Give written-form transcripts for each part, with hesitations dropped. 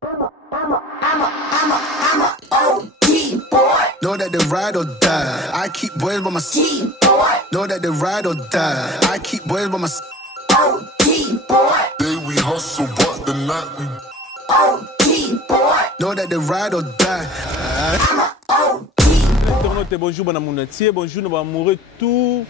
Know that they ride or die. I keep boys by my side. Know that they ride or die. I keep boys by my side. Day we hustle, but the night we know that they ride or die. Bonjour, madame Mounatier. Bonjour, nous allons mourir tout.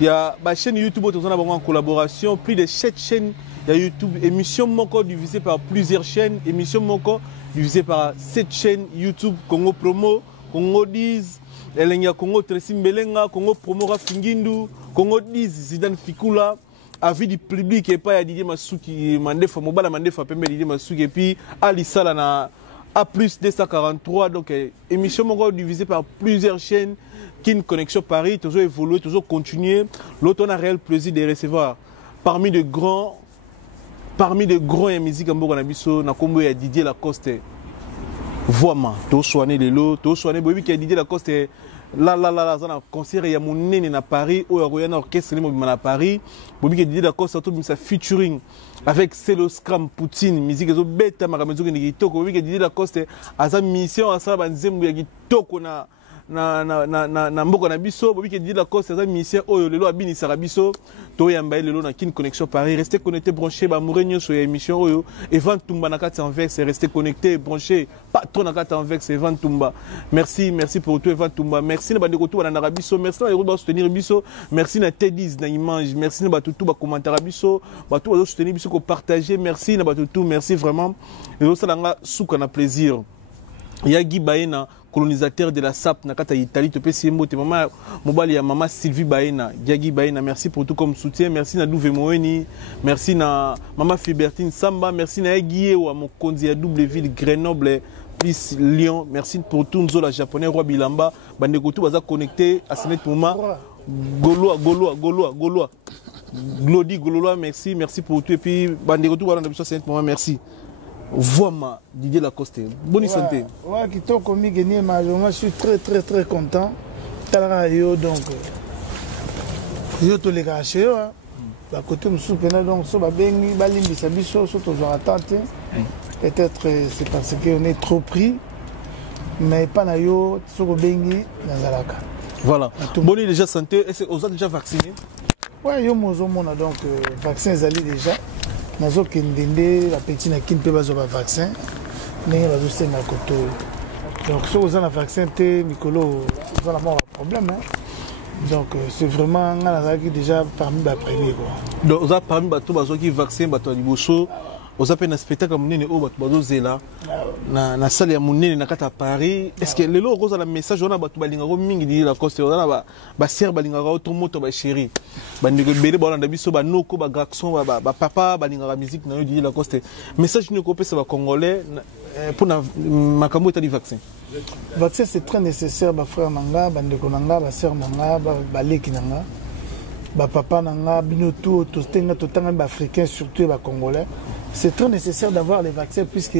Il y a ma chaîne YouTube, nous avons en collaboration. Plus de 7 chaînes il y a YouTube. Émission Moko divisée par plusieurs chaînes. Émission Moko divisée par 7 chaînes YouTube. Congo Promo, Congo Diz, Elenia Congo Tracy Mbelenga, Congo Promo Rafingindu, Congo Diz, Zidane Fikula. Avis du public et pas à Didier Masuki, Mandefa, Mobala Mandefa, Pembe Didier Masuki, et puis Ali Salana A plus 243. Donc, émission Moko divisée par plusieurs chaînes. Kin Connexion Paris, toujours évoluer, toujours continuer. L'autre, on a réel plaisir de recevoir parmi de grands et musique en Bourgogne-Nabiso, Nakombo et Didier Lacoste. Vraiment, tout soigné de l'eau, tout soigné. Bobi qui a Didier Lacoste. Là, ça a un concert, il y a mon nez à Paris, ou il y a un orchestre à Paris. Bobi qui a Didier Lacoste, tout ça featuring avec Celo Scram Poutine, musique de bêta, Maramazo Genito. Bobi qui a Didier Lacoste, à sa mission, à sa banzem, il y a Gitoko na mboko na biso bobi ke dit la cause c'est mission oyo lelo abini sarabiso to yamba lelo na Kin Connexion Paris. Restez connectés, branchés ba mourenyo sur émission oyo Evan Tumba na kati envers, restez connectés, branchés patron na kati envers Evan Tumba. Merci pour tout Evan Tumba. Merci na bande retour na rabiso, merci na ba soutenir biso, merci na Teddy's na image, merci na ba tout ba commentaire biso, ba tout ba soutenir biso ko partager, merci na ba tout, merci vraiment. Et ça nga souka na plaisir. Yagi Baena, colonisateur de la SAP, Nakata Italie, te pèse mbote, maman Mobali, maman Sylvie Baena, Yagi Baena, merci pour tout comme soutien, merci na Douve Moeni, merci na maman Fibertine Samba, merci na Yagi ou à mon Konzi à double ville Grenoble, plus Lyon, merci pour tout Nzola japonais, Roi Bilamba, Bandekotou, baza connecté à ce moment, Gaulois, Glody, Gaulois, merci pour tout, et puis Bandekotou, voilà, à ce moment, merci. Vraiment, Didier Lacoste, bonne santé. Ouais, qui t'a commis gagner ma journée, je suis très content. Donc, je te l'ai caché. À côté, je suis donc, ça va bien, balimbi, ça biso, surtout toujours attente. Peut-être c'est parce qu'on est trop pris, mais pas na yo, ça va bien, nazalaka. Voilà. Bonne déjà santé, est-ce que vous êtes déjà vacciné? Ouais, yo mozo mona donc vaccin zali déjà. Nazo kendende la petite na kin pe bazo ba vaccin ndenge bazo senga koto donc so oza na vaccin te mikolo oza na mort problème donc c'est vraiment nga nazaki déjà parmi ba premier quoi donc oza parmi bato bazo ki vaccin bato liboso oza pe na spectacle munene o bato bazo zela na salle ya munene na kata Paris. Est-ce que lelo oza na message on a bato balinga ko mingi di la coste oza na ba sœur balinga ko to moto ba chéri bandeko bele ba na biso ba noko ba garçon ba papa balinga la musique na yo di la coste message ne ko pesa ba congolais pour na makambo eta di vaccin. Vaccin c'est très nécessaire ba frère nanga bandeko nanga ba sœur nanga ba leki nanga ba papa nanga bino tout to stenga to tanga ba africain surtout ba congolais. C'est très nécessaire d'avoir les vaccins puisque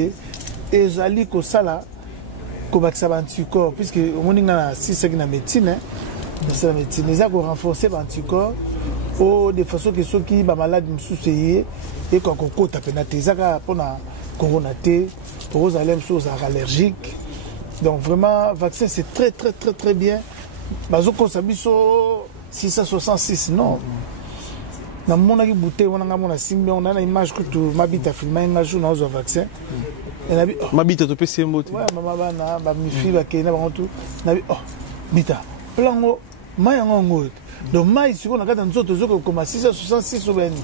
les alliés ko sala ko vaccin anticorps puisque au monde na si c'est na médecine c'est la médecine les a ko renforcer anticorps ou de façon que ceux qui ba malade msusuye et ko kota penate zaka pona coronaté pour aller choses allergiques. Donc vraiment vaccin c'est très bien. Bazo ko sabiso 666 non. Na mona ki bouteille on a mona simbe on a une image que tout mabita filmer un jour dans un vaccin et na bi mabita to pese mbote ouais mama bana ba mi fi ba kena ba tout na bi oh bita plango mai ngo donc mai siko na kata nzoto zoko comme 666 obeni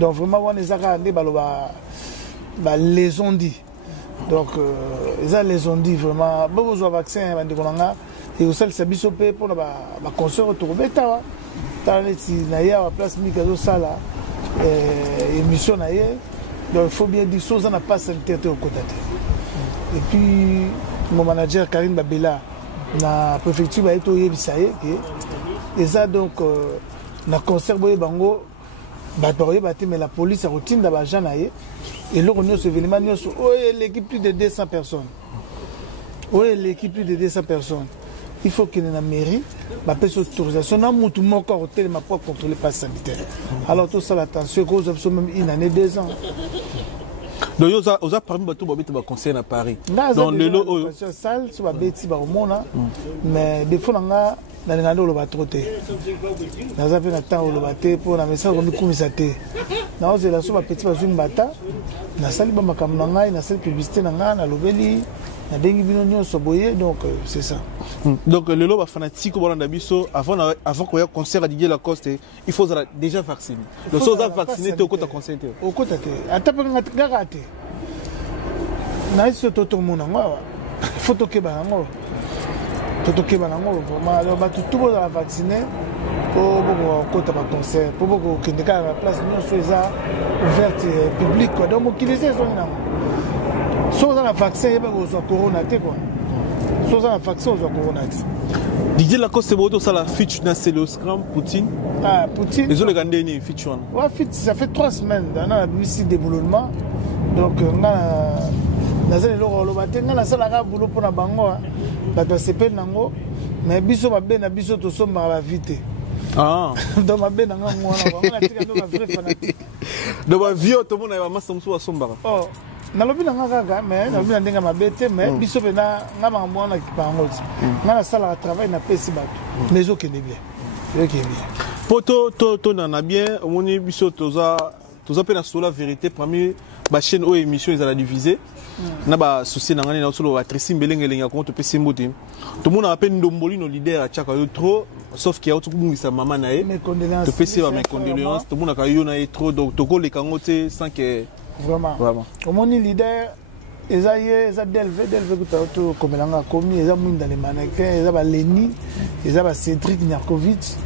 donc vraiment on les a ndé baloba ba les ont dit donc ils les ont dit vraiment besoin vaccin ba ndikonanga et au sel sabiso pe pour ba concert to beta Talenti na ya wa place mikazo sala émission na ye donc il faut bien dire choses on n'a pas sanitaire au côté et puis mon manager Karim Babela na préfecture ba eto yebisaye que et ça donc na concert boye bango ba toye ba mais la police a routine da ba jana ye et là on est ce événement nyoso l'équipe plus de 200 personnes l'équipe plus de 200 personnes. Il faut qu'il y ait une mairie, ma personne autorisation, n'a pas mon corps hôtel, ma propre contrôler pas sanitaire. Alors tout ça, l'attention, cause même une année, 2 ans. Donc vous avez parmi bateau babete ba conseil à Paris. Dans le lot salle sur ba beti ba omona mais des fois nga na ngando lo ba troté. Na za pe na temps lo ba te pour na message ko mi kumisa te. Na oze la so ba petit ba zumi bata na sali ba makamna ngai na sali publicité na nga na lobeli na bengi bino nyonso boye donc c'est ça. Donc le lot fanatique au Bolanda biso avant qu'on ait concert à Didier Lacoste, il faut déjà vacciner. Le chose à vacciner au côté conseil. Au côté atapa nga raté. Na iso toto mona nga photo ke ba ngo. Toto ke ba ngo vraiment ba tout ba vacciner pour côté ba concert pour que de la place nyonso eza ouverte public quoi. Donc utiliser ça na. So za na vaccin ba ko so corona te quoi. Sans un vaccin aux corona. Didier Lacoste c'est la feature dans le scrum Poutine. Ah Poutine. Les autres gardés ni feature. Ouais, ça fait 3 semaines dans la mission développement. Donc on a le lobaté, on a ça la boulot pour la bango. Ba to sepel nango, mais biso ba ben na biso to somba la vite. Ah. Donc ba ben nango on a tika donc vrai fanatique. Donc ba vieux tout le monde a massa muso somba. Oh. Na lobi na ngaka mais na lobi na ndenga mabete mais biso pe na ngama mwana kipango ngana sala travail na pesi bato mais ok bien poto to na bien omoni biso toza pe na solo la vérité parmi ba chaîne o émission ils a divisé na ba souci na ngani na solo ba trisi mbelenge lenga ko to pesi mbote to mona appelle ndomboli no leader a chaka yo trop sauf qu'il y a autre sa maman na e to pesi ba mes condoléances to mona ka yo na e trop donc to ko le kangote sans que vraiment. Au mon leader, ils ont délevé comme ils ont commis, ils ont mis dans les mannequins, ils ont Léni, ils ont Cédric Niarkovic,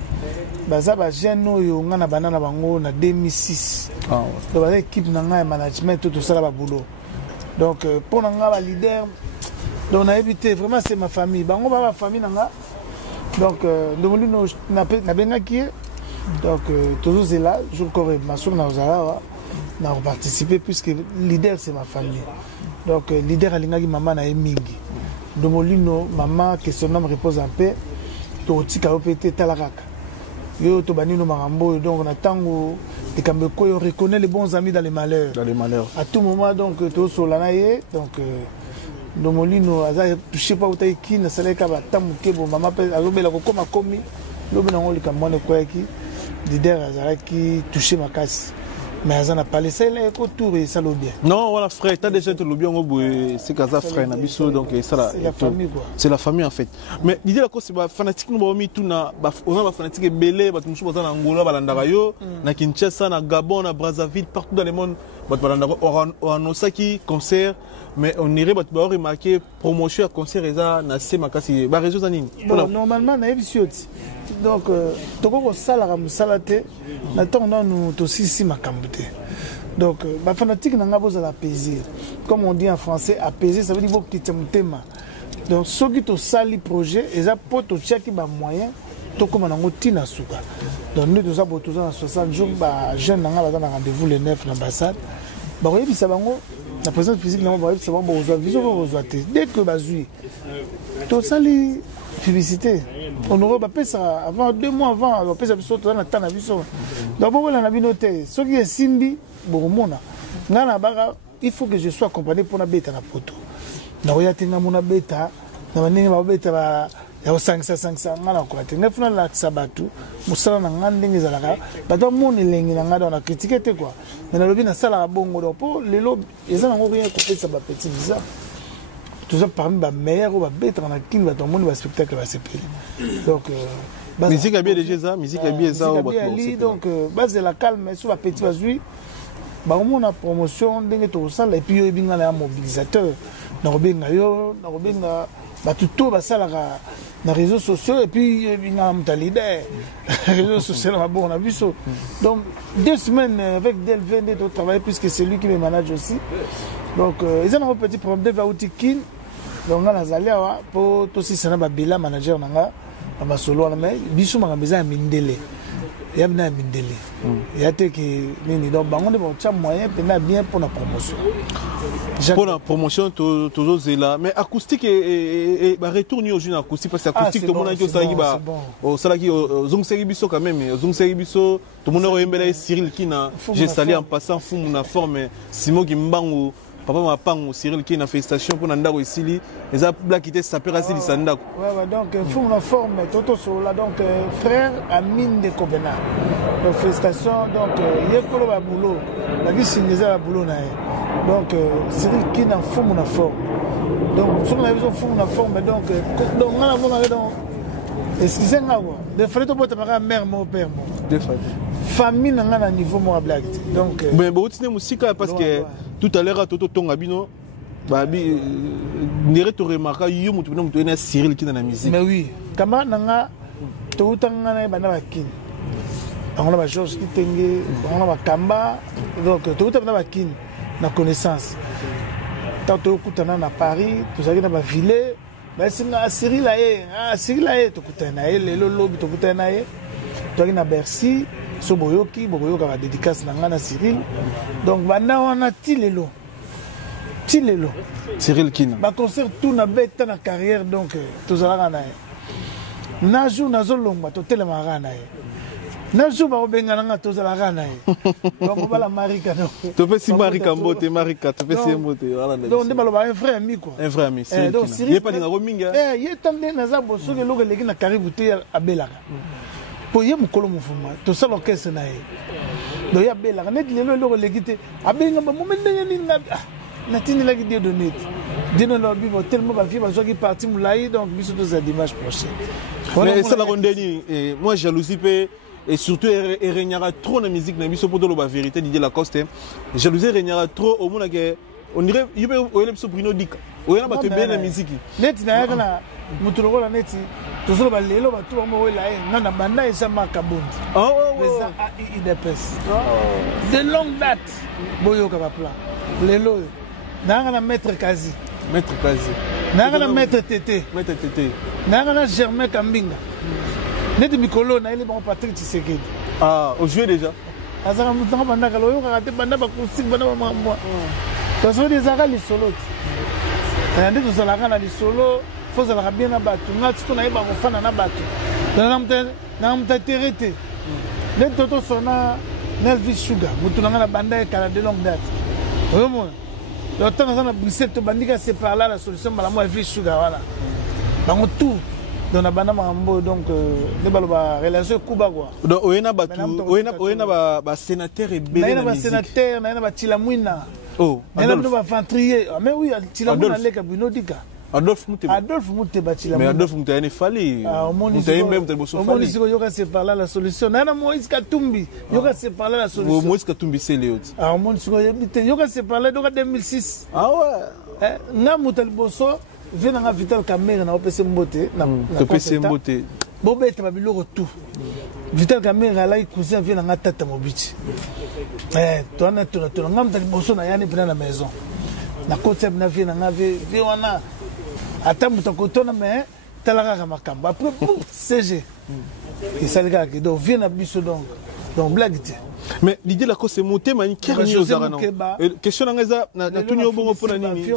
ils ont Geno, ils ont banana bango en 2006. Donc l'équipe n'a management tout ça là boulot. Donc pour le leader, on a évité vraiment c'est ma famille. Bango ma famille n'a. Donc nous n'a bien qui donc toujours c'est là, je corrige ma soeur n'a pas n'a participé puisque leader c'est ma famille. Donc leader alingaki maman na mingi. Domolino maman que son nom repose en paix. To tika opete talaraka. Yo to banino marambo donc on attend de Kambeko yo reconnaît les bons amis dans les malheurs. Dans les malheurs. À tout moment donc to solanaye donc Domolino aza touché pas utaiki na saleka ba tamuke bo maman pe alobela ko koma komi lobena ngoli kamone kwaki leader azaraki touché makasi. Mais ça n'a pas laissé les retours et ça l'a bien. Non, voilà frère, tu as déjà été le bien au c'est Gaza frère Nabiso donc ça c'est la famille quoi. C'est la famille en fait. Mais l'idée là c'est ba fanatique nous ba mi tout na on a ba fanatique belé ba tout na Angola balandaka yo na Kinshasa na Gabon na Brazzaville partout dans le monde ba balandaka on osaki concert mais on irait ba remarquer promotion à concert eza na se makasi ba réseau za nini. Normalement na ebisioti. Donc toko sala musalate na temps nous aussi si makambuté. Donc ba fanatique na ngabo za apaiser. Comme on dit en français apaiser ça veut dire beaucoup petit tema. Donc ceux qui to sali projet et ça poto chaki ba moyen to comme na ngotina suka. Donc nous tous ça pour tous en 60 jours ba jeune na ngaba na rendez-vous le 9 l'ambassade. Ba oyebisa bango la présence physique na ba oyebisa bango besoin vision besoin dès que bazui. To sali publicité. On aurait pas ça avant 2 mois avant, on peut ça dans la temps na biso. D'abord on a binoté, ce qui est simbi bomona. Ngana baga, il faut que je sois accompagné pour na beta na poto. Na oya tenga mona beta, na maninga ba beta ba ya 500 ngana ko tenga funa la sabatu, musala na ngandenge zalaka, ba do moni lengi na ngada na critiquer te quoi. Mais na lobi na sala bongo do po lelo ezana ngo rien ko pesa ba petit visa. Tout ça parmi les meilleurs ou les bêtes dans le monde du spectacle va se payer. Donc musique a bien déjà ça, musique a bien ça donc base la calme sur la petite bazui. Bah on a promotion dingue tout ça et puis il y a un mobilisateur. Na robinga yo, na robinga ba tout ba ça na réseaux sociaux et puis il y a un leader. Réseaux sociaux là bon on a vu ça. Donc 2 semaines avec Delvende de travailler puisque c'est lui qui me manage aussi. Donc ils ont un petit problème de Vautikin. Donc on a zali awa pour tout si sana ba bila manager nanga ba solo na mais biso manga beza mindele. Ya bina mindele. Ya te que nini donc bango de bon moyen pena bien pour la promotion. Pour la promotion toujours c'est là mais acoustique et ba retourner au jeune acoustique parce que acoustique tout le monde a dit ça qui ba au sala qui zong seri biso quand même zong seri biso tout le monde a embelé Cyril qui na j'ai salé en passant fou mon forme Simon qui mbango papa Mapango Cyril qui est en félicitations pour Nandako ici les a black qui était sapé rassi Sandako. Ouais donc faut la forme toto sola donc frère Amine de Kobena. Donc félicitations donc yekolo ba boulot. La qui singeza la boulot na. Donc Cyril qui est en forme. Donc sur la vision forme donc on a donc excusez-moi de frère to bota mara mère mon père mon. De fait. Famille na niveau moi black. Donc mais bon tu musique parce que tout à l'heure Toto Tongabino babi ndire to remarquer yo mutu na Cyril qui dans la musique. Mais oui, kama nanga to tanga na bana bakini. On a ba Georges qui tenge, on a ba Kamba donc to tanga ba kini na connaissance. Tato kutana na Paris, to zaki na ba ville, ba singa Cyril aye to kutana ye lelo lobi to kutana ye. To na Bercy, so boyoka ba dédicace na Cyril. Donc bana wana tilelo. Cyril Kina. Ba concert tout na beta na carrière donc to zalaka na ye. Na jour na zolongwa to telema na ye. Na jour ba obenga na to zalaka na ye. Donc ba la Marika no. To pe si Marika mbote Marika to pe si mbote voilà. Donc on ba un frère ami quoi. Un frère ami Cyril Kina. Ye pa linga rominga. Ye tambe na za boso ke loke leki na karibu te abelaka. Po ye mukolo mufuma to sala orchestre na ye. Do ya belaka net lelo loke leki te abenga ba moment ni na Natine la guide de net. Dino leur bibo tellement ba vie ba qui parti moulai donc biso tous à dimanche prochain. Mais ça la rondeni moi jalousie pe et surtout il régnera trop dans la musique na biso pour de la vérité Didier Lacoste. Jalousie régnera trop au monde que on dirait il peut o biso Bruno Dika. O yana ba te bien la musique. Net na yana mutuloko la net toujours ba lelo ba tout mo wela na banda esa makabondi. Oh ça a IDPS. De longue date boyoka ba plan. Lelo Nanga maître Kazi. Nanga maître Tété. Nanga Germain Kambinga. Net Mikolo na ile bon Patrick Tshisekedi. Ah, au jeu déjà. Azara mutanga bandaka loyo kate banda ba kusik banda ba mwa. Parce que des ara li solo. Nande to zalaka na li solo, faut zalaka bien na batu. Ngati to na iba ko fana na batu. Na mta terete. Net toto sona Nelvis Sugar. Mutunanga na banda e kala de longue date. Vraiment. Le temps que Bruxelles, tu bandika c'est par là la solution, mais la moi elle sugar voilà. Donc tout dans la bande mambo donc les baloba relation Kuba quoi. Donc oyena ba sénateur et belé na musique. Sénateur, na ba Tilamwina. Oh, Adolphe ba ventrier. Mais oui, Tilamwina leka Bruno Dika. Adolphe Mouteba Tilamwina. Mais Adolphe Mouteba ne fallait. Mouteba même de bosso fallait. Au moins c'est par là la solution. Nana Moïse Katumbi, yoka c'est par là la solution. Moïse Katumbi c'est les autres. Au moins yoka c'est par là donc 2006. Ah ouais. Na Moutal Bosso vient na Vital Kamera na OPC Mbote na OPC Mbote. Bobete babiloko tout. Vital Kamera là cousin vient na tata Mobichi. Toi na ngam Moutal Bosso na yani près la maison. Na côté na vient na vi wana. Attends, tu as mais tu as makambo. Après, CG. Et ça, les gars, donc, viens à Bissau, donc, blague. Mais l'idée là, c'est monté, mais qui est aux arana. Question na tunyo bongo pour la nini.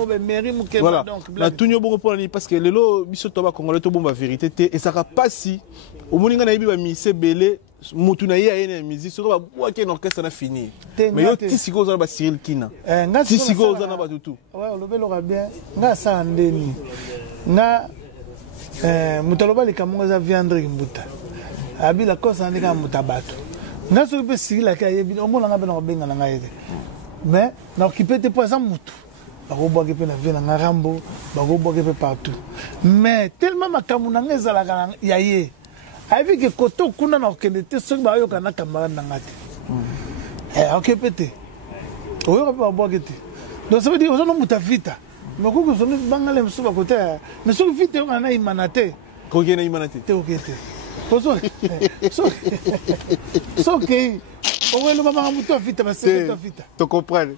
Voilà. Na tunyo bongo pour la nini parce que le lo Bissau toba congolais to bomba vérité et ça va pas si au moninga na yebi ba mise belé mutu na ye ayene musique so ba boa ke orchestre na fini. Mais yo tisiko za ba Cyril Kina. Tisiko za na ba tutu. Ouais, le belo ga bien. Nga sa ndeni. Na mutaloba le kamonga za viandre mbuta. Abi la kosa ndika mutabato. Nga so be Cyril ka yebi o mona nga be na benga na nga yede. Mais na occupé te pas mutu. Ba go boa ke pe na vie na Rambo, ba go boa ke pe partout. Mais tellement makamuna nga za la ya ye. Avec que koto kuna na okendete so ba yo kana camarade na ngati. Occupé. Oyo ba boa ke te. Donc ça veut dire on muta vita. Mais ko zo ni bangale mso ba côté. Mais so vite on na imanate. Ko gena imanate. Te okete. Poso. So que o welo ba muta vita ba se vita. Tu comprends?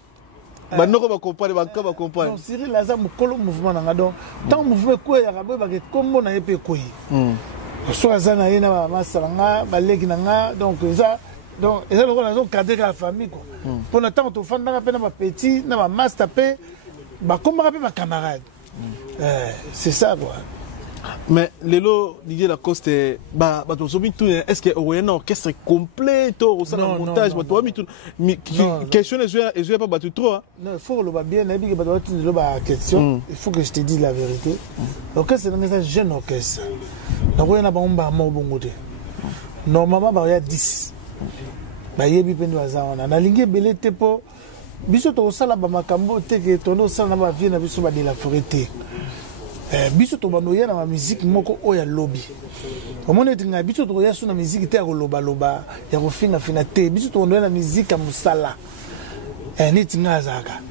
Maintenant on va comprendre, on va comprendre. Donc Cyril Laza mukolo mouvement na ngado. Tant mouvement ko ya ba ba ke kombo na yepe koyi. Soit ça na yena ba masalanga ba leki na nga donc ça donc et ça le rôle cadrer la famille quoi. Pour le temps to fanda ka pe na ba petit na ba master pe ba komba ka pe ba camarade. C'est ça quoi. Mais Lelo, Didier Lacoste, est-ce qu'il y a un orchestre complet au sein du montage? Question, je ne vais pas battre trop. Non, il faut le bien, question. Il faut que je te dise la vérité. L'orchestre, c'est un jeune orchestre. Donc, il y a un bon normalement, il y a 10. Il y a 10. Il y a 10. Biso to sala ba makambo te ke tono sala ba vie na biso ba de la forêt. Biso to bando ya na musique moko oya lobby. Omone tinga biso to ya suna musique te ya loba loba ya ko finga fina te biso to bando na musique musala. Ni tinga zaka.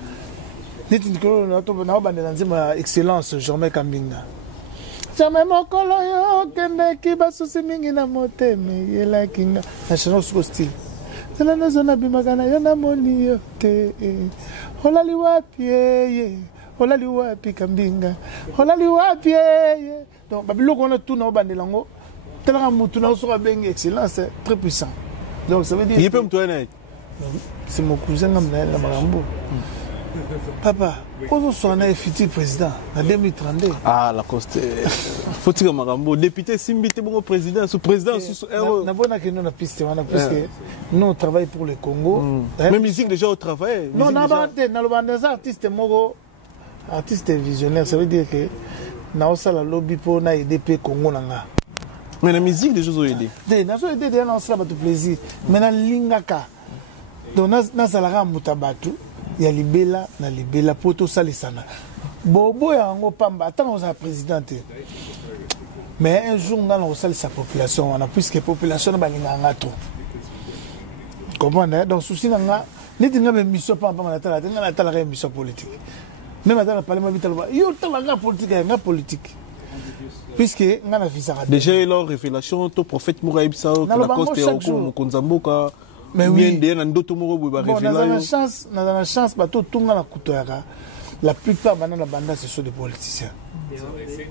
Ni tinga na to na ba na nzima excellence Germain Kambinga. Jamais mokolo yo kende ki ba susi mingi na moteme yela kinga. Na chanson sur style. Tela na zona bimakana yana moni yote holali wapi holali wapi Kambinga holali wapi donc babiloko on a tout na bandela ngo tela mutu na so bengi excellence très puissant donc ça veut dire il peut me tourner c'est mon cousin ngamna na marambo papa ozo sona futur président en 2032 ah Lacoste faut-il marambo député simbité bon président sous président sous na bona que nous na piste wana parce que nous on travaille pour le Congo même musique déjà au travail non na ba te na lo banda artiste moko artiste visionnaire ça veut dire que na osala lobby pour na aider pe Congo nanga mais la musique déjà zo aider na zo aider na osala ba tout plaisir mais na lingaka donc na salara mutabatu ya libela na libela poto salisana bobo yango pamba attends on présidente mais un jour on a salé sa population on a puisque population na balinga ngato comprendre donc souci nga ni tinga be mission pamba na tala tinga na tala mission politique même dans le parlement vital yo tala nga politique puisque nga na visa déjà leur révélation to prophète Mouraïb Sao que la coste au Konzamboka. Mais oui, dans la chance, la plupart de la bande, ce sont des politiciens. Ce sont des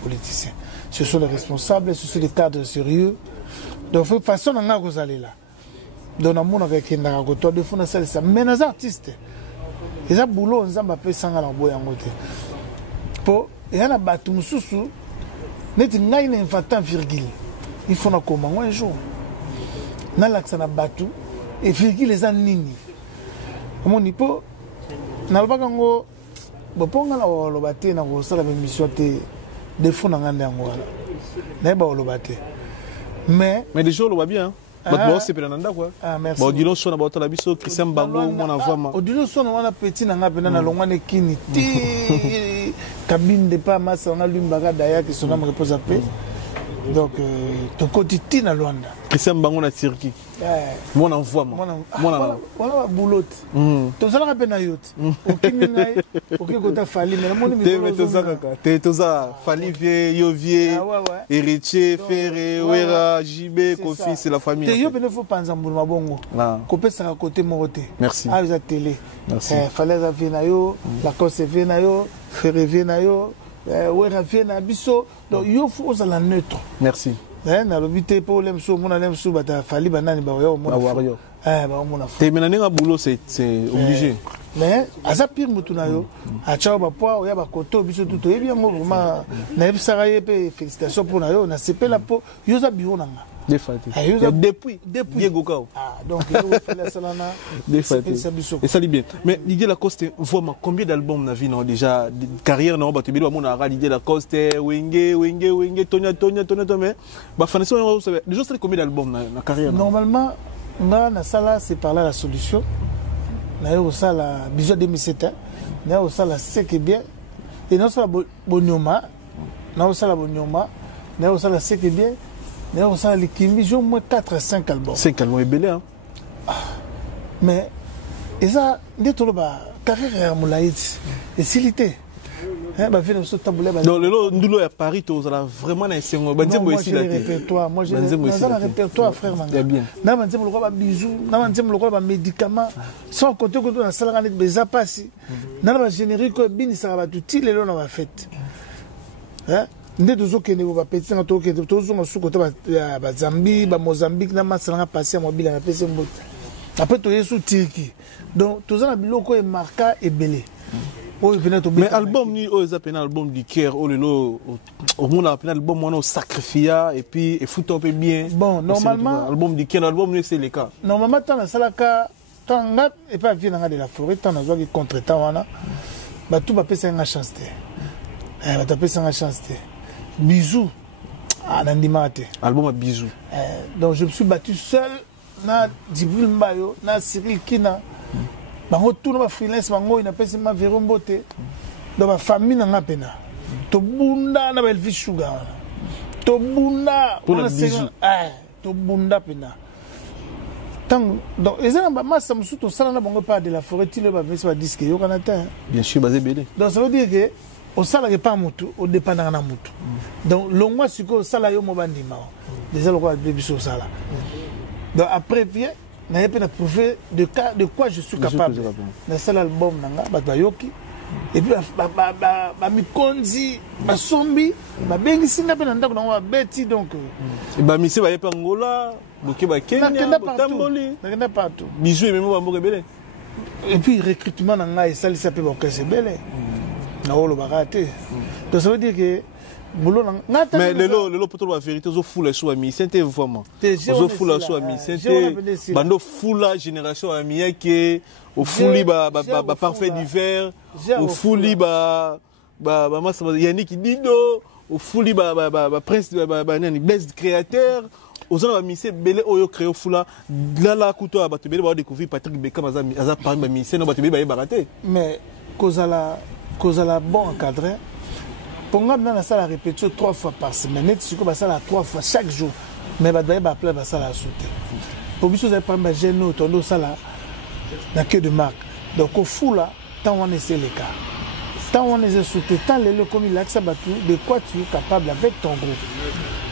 politiciens. Ce sont les responsables, ce sont des cadres sérieux. Donc, de toute façon, on a allé là. Donc, on a avec un argoteur de fond, mais les artistes, ils ont boulot, ils ont appelé ça en boyangote. Pour il y a un bateau sous net ngai na infantin virgule il faut na comment un jour na l'accent na bateau et virgule les anini mon nipo na le bakango boponga la lo baté na ko sala mission te de fond na ngande ngwala na ba lo baté mais déjà lo va bien bon c'est penanda quoi bon dilo so na ba la biso Christian Bango mon envoie dilo so na wana petit na ngapena na longwane kini ti cabine de pas masse on a l'umbaga d'ailleurs qui sont me repose à paix donc ton quotidien à Luanda Christian Bango na circuit mon envoie voilà boulot to ça la peine ayot okimingai okikota fali mais mon te toza fali vie yovie héritier ferré wera jibé kofi c'est la famille te yo bene faut penser mbulu mabongo ko pesa ka côté moroté merci ah za télé fallait avia na yo la cause vient na yo ferré vient na yo wera vient na biso donc yo faut la neutre merci na lobité pour l'emso mona l'emso bata fali banani ba yo mona wario ba mona te menanenga boulot c'est obligé mais asa pire mutu na yo a chao ba poa ya ba koto biso tout et bien vraiment na ebisaka ye félicitations pour na yo na sepela po yo za biwo nanga depuis Diego Kao donc il fait la salana et ça lit bien mais Didier Lacoste vraiment combien d'albums na vie non déjà carrière non ba tebilo mona ra Didier Lacoste wenge Tonya mais ba fanation déjà c'est combien d'albums na carrière normalement na sala c'est par là la solution na yo sala bijou 2007 na yo sala c'est bien et non sala bonyoma na yo sala bonyoma na yo sala c'est bien. D'ailleurs, ça, les Kimbi jouent au moins 4 à 5 albums. 5 albums est belé, hein? Mais, et ça, dès tout le bas, carrière à Moulaïd, et s'il était. Donc, le lot, nous, à Paris, tu as vraiment un single. Moi, j'ai le répertoire. Moi, j'ai le répertoire, frère. C'est bien. Nous avons le bijoux, nous avons le médicament. Sans compter que nous avons salarié de Bezapassi. Nous avons générique, Bini Sarabatuti, les lots, nous avons fait. Ndé tozo kende ko ba petit na to kende tozo ngo suko to ba Zambie ba Mozambique na masala nga passer mobile na pese mbot après tu es sous Tirki donc tous en biloko et marqué et belé. Mais album ni o ezapena album du cœur au lelo au monde a album on sacrifia et puis et fout un peu bien. Bon normalement album du cœur album c'est le cas. Normalement tant la salaka tant ngat et pas vient de la forêt tant na qui contre temps wana ba tout ba pesa nga chance te. Ba ta pesa nga chance te. Bisous à Nandimate. Album à bisous. Donc je me suis battu seul na Djibril Mbayo na Cyril Kina. Bango tout na freelance bango ina pesa ma verombote. Donc ma famille na ngapena. To bunda na Belvi Sugar. To bunda pour le bisou. To bunda pena. Tant donc ezana ba massa musu to sala na bango pas de la forêt tile ba pesa ba disque yo kanata. Bien sûr basé belé. Donc ça veut dire que au salaire pas mutu au dépendant na mutu. Donc longwa siko sala yo mobandi ma. Déjà le quoi de biso sala. Donc après bien na pas prouver de quoi je suis capable. Dans cet album nanga ba yoki et puis ba mikonzi ba sombi ba bengi singa pe na ndako na beti donc ba misi ba yepa ngola boké ba Kenya tamboli na partout. Bisous et même ba mboka belé. Et puis recrutement nanga et ça li s'appelle ba kese belé. Na olo baraté. Donc ça veut dire que mais le poto la vérité zo fou la soi mi c'était vraiment zo fou la soi mi c'était bando fou la génération amie qui au fouli ba parfait d'hiver au fouli ba massa Yannick Dido au fouli ba prince ba nani best créateur aux gens mi c'est belé oyo créé foula la couteau ba te belé ba découvrir Patrick Beckham aza parmi ba mi c'est non ba te belé ba baraté mais causala bon encadré. Pour moi, on a ça la répétition 3 fois par semaine. Net, c'est comme ça la 3 fois chaque jour. Mais bah d'ailleurs, appeler ça la sauter. Pour vous, vous avez pas mal gêné autour de ça là. N'a que de marque. Donc au fou là, tant on essaie les cas. Tant on essaie sauter, tant les le comme il a que ça battu, de quoi tu es capable avec ton groupe.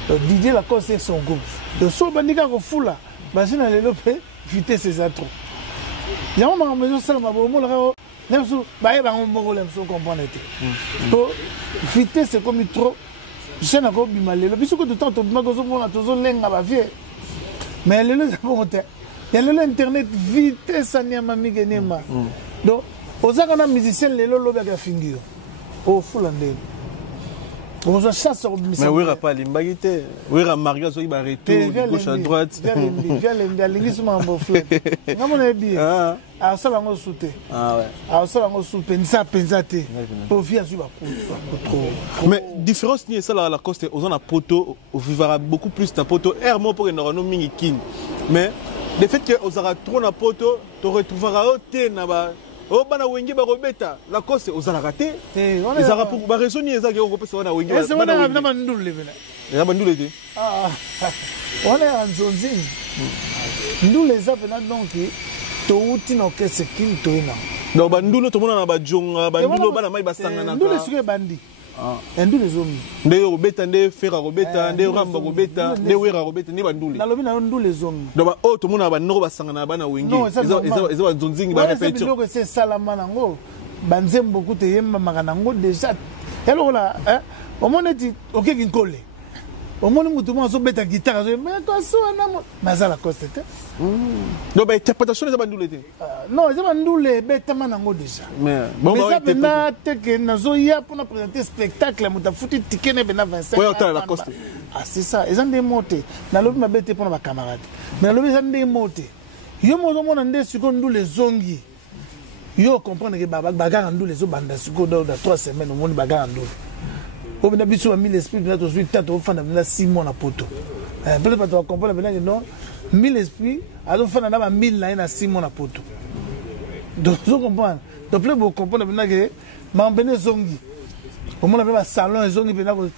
Donc Didier Lacoste c'est son groupe. Donc sur le bandika au fou là, bah si on a les lopé, vite ses atouts. Il y a un moment où ça m'a beaucoup là. Nemso ba e ba ngombo lemso comprendre te to vitesse c'est comme trop je na ko bimalelo biso ko tout to bima ko zo mona to zo lenga ba vie mais lelo za bonte ya lelo internet vitesse ania mami genema donc ozaka na musicien lelo lobe ka fingio o fulande on a chasse au mais oui pas l'imbagité oui Mario zo ba retour de gauche à droite via l'inglissement en bofle ngamona bien ah ça va sauter ah ouais ah ça va sauter ça pensaté pour via sur mais différence ni ça la coste aux on a poto au vivra beaucoup plus ta poto air mo pour que no mingi kin mais le fait que aux aura trop na poto tu retrouveras au na ba oh bana wengi ba robeta la cause aux ala raté ils ara pour ba raisonner ça que on peut ça na wengi ba na mandule bena ya mandule te ah on est en zonzing nous les appelons donc to uti no kese kin to ina no bandule to mona na ba jonga bandule bana mai basanga na ndule suke bandi ndule zomi nde robeta nde fera robeta nde ramba robeta nde wera robeta ni bandule na lobi na ndule zomi do ba o to mona ba no basanga na bana wengi ils ont zonzing ba répétition c'est c'est salama nango banzembo kute yemba makana ngo déjà hello là au monde dit OK kinkole au monde mutu mo so beta guitare so mais to so na mazala costé non ba interprétation des bandule te non les bandule beta manango déjà mais bon ba bena te que nazo ya pour présenter spectacle muta futi ticket ne bena 25 ouais on la coste ah c'est ça ils ont des montés na lobi mabete pour na camarade mais lobi ils ont des montés yo mo zo mona nde siko ndule zongi yo comprendre que bagarre ndule zo banda siko dans 3 semaines au monde bagarre ndule au bina biso mis l'esprit de notre suite tant au fin de 6 mois na poto peut-être pas tu vas comprendre maintenant non 1000 esprits alors fin na 1000 là na 6 mois na poto donc vous comprenez donc plus vous comprendre maintenant que mambene zongi au monde ba salon zongi bena ko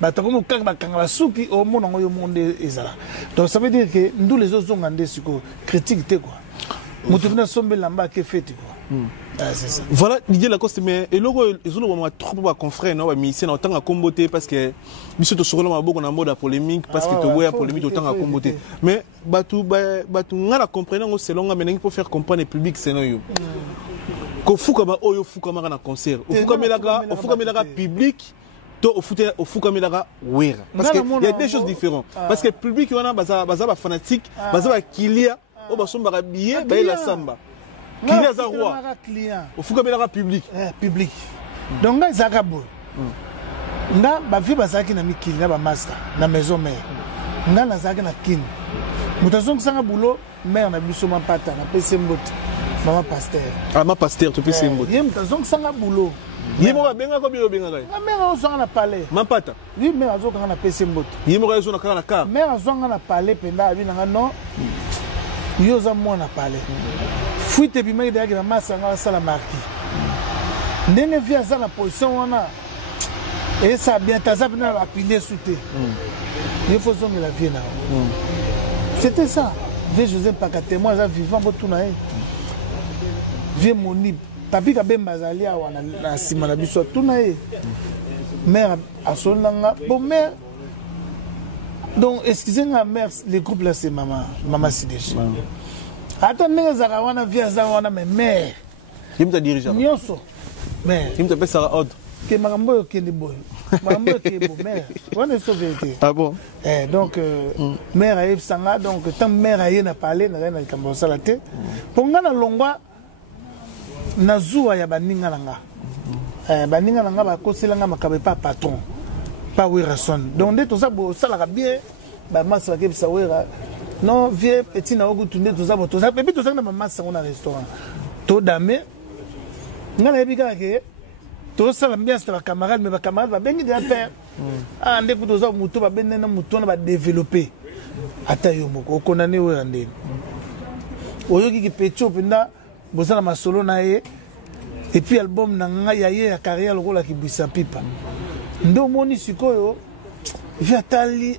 ba ta comme kanga ba kanga ba suki au monde ngo yo monde ezala donc ça veut dire que nous les autres zonga ndé siko critique te quoi mutu vena sombe lamba ke fete quoi c'est ça. Voilà l'idée la coste mais et logo ils ont trop pas confrère non mais ici en tant que comboté parce que monsieur to solo maboko na mode polémique parce que to ouais polémique autant à comboté mais batu ngala comprendre ngo selon nga pour faire comprendre le public c'est non yo ko fuka ba oyo fuka ma na concert au fuka melaka public to au fuka melaka wera parce que il y a des choses différentes parce que public wana baza ba fanatique baza ba kilia o basombaka billet ba la samba client za roi au fuka belaka public public donc nga zaka bo nga ba vie bazaki na mikili na ba master na maison mère nga na zaka na kin mutazong sanga bulo mère na biso mapata na pese mbote mama pasteur ma pasteur tu pese mbote ye mutazong sanga bulo yimo ba benga ko bilo benga kai na mère ozanga na palais mapata oui mère azokanga na pese mbote yimo ko ezona kala na car mère azonga na palais penda abi na non yo za mona palais fuite bi meki de na masanga sala marquis ndenge via za na position wana et ça bien taza bina ba pilier souté il faut zonger la vie là c'était ça vieux Joseph Pakate moi j'ai vivant botu na e vieux Moni papi ka bemba zali awa na sima na biso tu na e mère asonanga bon mère donc excusez-moi mère les groupes là c'est maman Sidéchi attends ndenge za wana via za wana mais mère il me dirigeant nyonso mère il me pesa ordre que makambo yo kende boy makambo ke bo mère on est sauvé. Ah bon donc mère ayeb sanga donc tant mère aye na parler na kambo sala te ponga na longwa na zuwa ya baninga nanga baninga nanga ba koselanga makabe pa patron pas Werason donc de tout ça bo sala bien ba masa ke bisa wera non vieux petit na ogu tunde tout ça bo tout ça et puis tout ça na masa on a restaurant to dame ngala ebika ke tout ça bien c'est ba camarade mais ba camarade ba bengi de père ah ndeko tout ça muto ba benena muto na ba développer ata yo moko konane wera ndeni oyoki ki pecho penda bosala masolo na ye et puis album na nga ya ye ya carrière lokola ki bwisa pipa ndo moni sikoyo via tali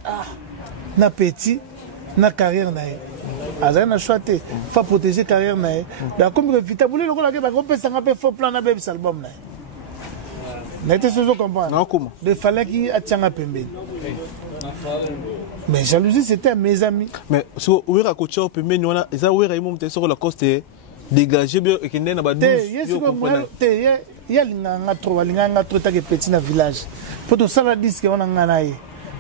na petit na carrière na ye azali na choix te fa protéger carrière na ye da comme que vita buli lokola ke ba ko pesa nga pe faux plan na bebis album na ye na été ce comprendre non comment de fallait qui atianga pembeni mais jalousie c'était mes amis mais so wera ko chao pembeni wana eza wera imo mte soko la coste dégager bien et kende na ba 12 te ya linganga trop ta ke petit na village pour tout ça la disque on nga na ye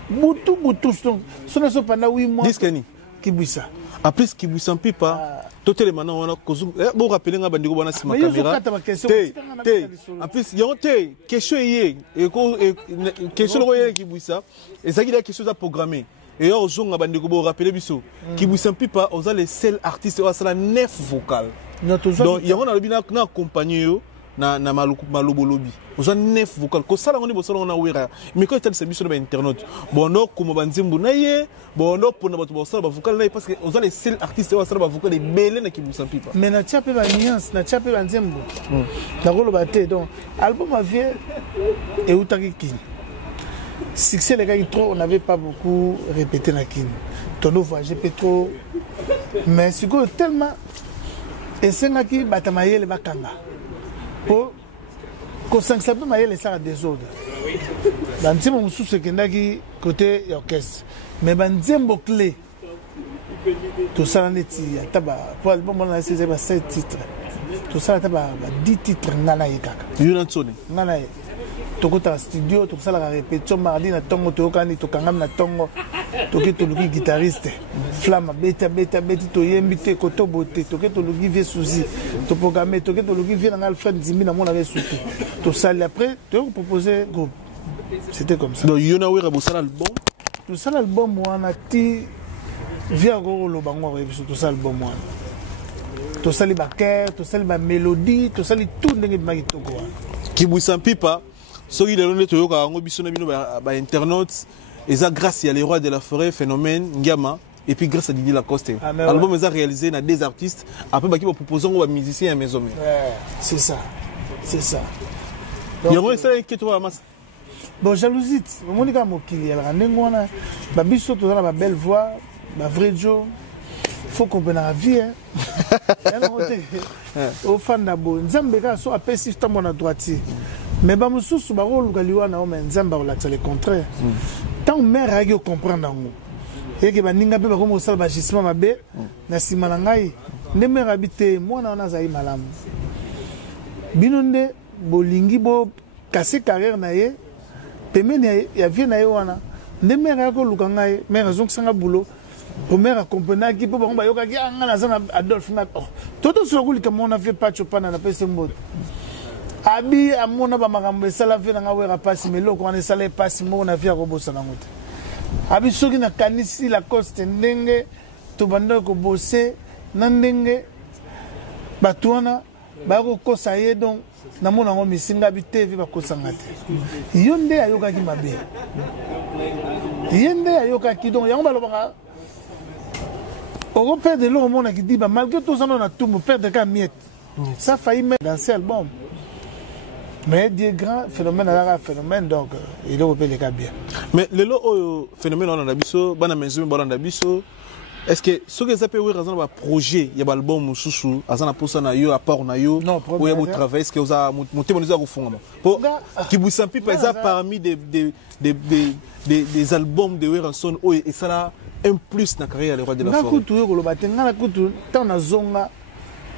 butu so pendant 8 mois disque ni kibwisa en plus kibwisa pipa totele mana wana kozu bo rappeler nga bandiko bana sima caméra en plus yo te question yé et question ko yé kibwisa ezaki la question za programmer et yo zonga bandiko bo rappeler biso kibwisa pipa oza les seuls artistes wa sala 9 vocal donc yango na lobi na accompagner yo na malubo lobi oza 9 vocal ko sala ngoni bo sala na wera mais ko tali service na internet bon no kuma banzimbu na ye bon no pona bato bo sala ba vocal na parce que oza les seuls artistes wa sala ba vocal de belé na kibusa pipa mais na tiape ba nuance na tiape banzimbu na rolo baté donc album avait et utaki kin succès les gars trop on n'avait pas beaucoup répété na kin tono voyager trop mais c'est tellement et c'est ngaki batamayele bakanga ko sangsabdo mayele ça désordre banzembo mususu kendaki côté orchestre mais banzembo clé tout ça neti ataba pour album on a essayé ba 7 titres tout ça ataba 10 titres ngana yekaka yuna tsone ngana ye tokota studio tout ça la répétition mardi na tongo tokani tokangam na tongo toki toluki guitariste flamme beta to yembi te koto boté toki toluki vie souci to programmer toki toluki vie na Alfred Zimbi na mona avec souci to sali après to proposer groupe c'était comme ça donc yona wera bo sala album tout ça l'album wana ti via go lo bango rebiso tout ça album wana to sali ba cœur to sali ba mélodie to sali tout ndenge maki toko kibwisa pipa soki lelo nde toyoka yango biso na bino ba internautes eza grâce à les rois de la forêt phénomène Ngama et puis grâce à Didier Lacoste album est réalisé na des artistes après baki ba proposer ba musiciens à maison c'est ça yango ça qui toi mas bon jalousie monika mokili ya ndengona ba biso to na ba belle voix ba vrai Joe faut comprendre la vie au fanda bo nzambe ka so apesi tambo na droitier mais ba mususu ba roluka liwana o men nzamba o la le contraire tant mère a comprendre ngo et que ba ninga be ba ko sala ba gisement mabe na sima na ngai nde mère habité mwana wana zai malamu binonde bolingi bo casser carrière na ye pemene ya vie na ye wana nde mère a ko luka ngai mère zonk sanga boulot Omer accompagnaki po bango bayokaki anga na zana Adolphe na toto sokuli kama on a fait pas chopana na pese mboto abi amona ba makambo esala fe na wera pasi meloko on esala pasi mo na via kobosa na ngote abi soki na kanisi la coste ndenge to banda ko bosser na ndenge batuana ba ko kosa ye donc na mona ngo misinga bi TV ba kosanga te yonde ayokaki mabe yende ayokaki donc yango balobaka on perd de l'eau, on a dit, malgré tout ça, on a tout, on perd de cas miettes. Ça a failli mettre dans cet album. Mais des grands phénomènes, un phénomène, donc il a repéré les cas bien. Mais le phénomène, on a biso, on a maison, on a biso. Est-ce que ce que ça peut être un projet, il y a un album ou sous, à ça pour na yo, à part na yo, où il y a un travail, est-ce que vous avez monté mon au fond? Pour qui vous semble par exemple parmi des albums de Weranson, et ça là. Un plus na carrière le roi de la forêt. Kutu yo koloba tenga na kutu tana zonga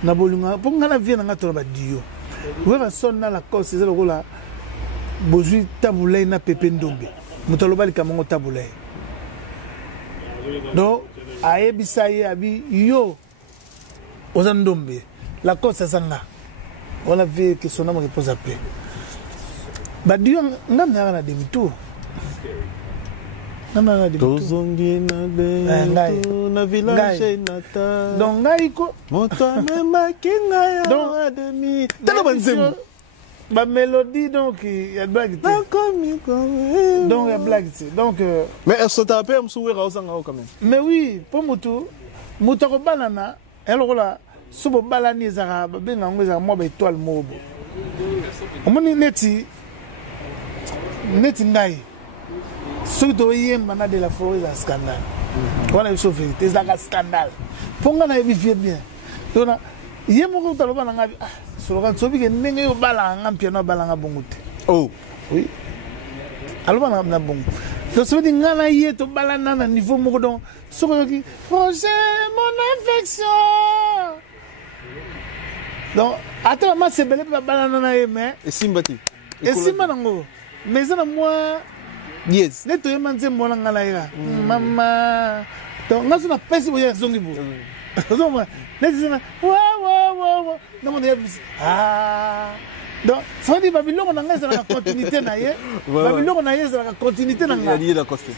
na bolunga po ngana vie na to ba dio. Wera son na la cause c'est le la bozui tabulay na pepe ndombe. Mutaloba likamango tabulay. Donc ayebisa ye abi yo ozandombe. La cause c'est ça nga. On a vu que son âme repose à paix. Ba dio ngana na demi tour. Donc ma mélodie donc il y a blague donc il y a blague donc mais elle se tape un sourire quand même mais oui pour mutu ko banana elle rola subo balani zara benga ngweza mo ba étoile mobo omoni neti ngai surtout hier mana de la forêt la scandale voilà une vérité c'est un scandale pour nga na vivre bien donc hier mo ko taloba na ngabi ah slogan sobi ke ndenge yo bala nga piano bala nga bongote oh oui aloba na bongo donc ça veut dire nga na hier to bala na niveau mo donc soko ki projet mon affection donc attends ma c'est belé bala na mais et simbati et simba nango mais ça moi yes ne to yemanze mona ngala ira mama to ngaso na pesi boya zongi bo zo moi ne dizena wa non on est ah donc ça dit Babylone na ngasa na continuité na ye Babylone na ye na continuité na ngala la coste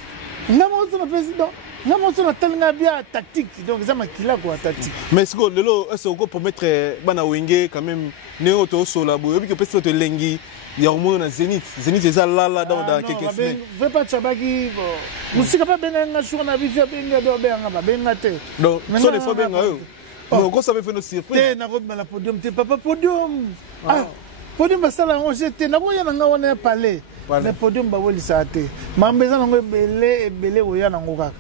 ngamo so na pesi donc ngamo so na telnga bien tactique donc ça makila quoi tactique mais ce que lelo est-ce qu'on peut mettre bana wenge quand même ne auto sola bo yebi que pesi to lengi ya au na Zénith c'est ça là dans quelques semaines veut pas chabaki musika pas benga nga shura na bifia benga do benga ba benga te donc so les fois benga yo donc on savait faire nos surprises te na robe la podium te papa podium ah podium ba sala on jeté na boya nga on est palais mais podium ba woli sa te mambeza ngo belé oya na ngoka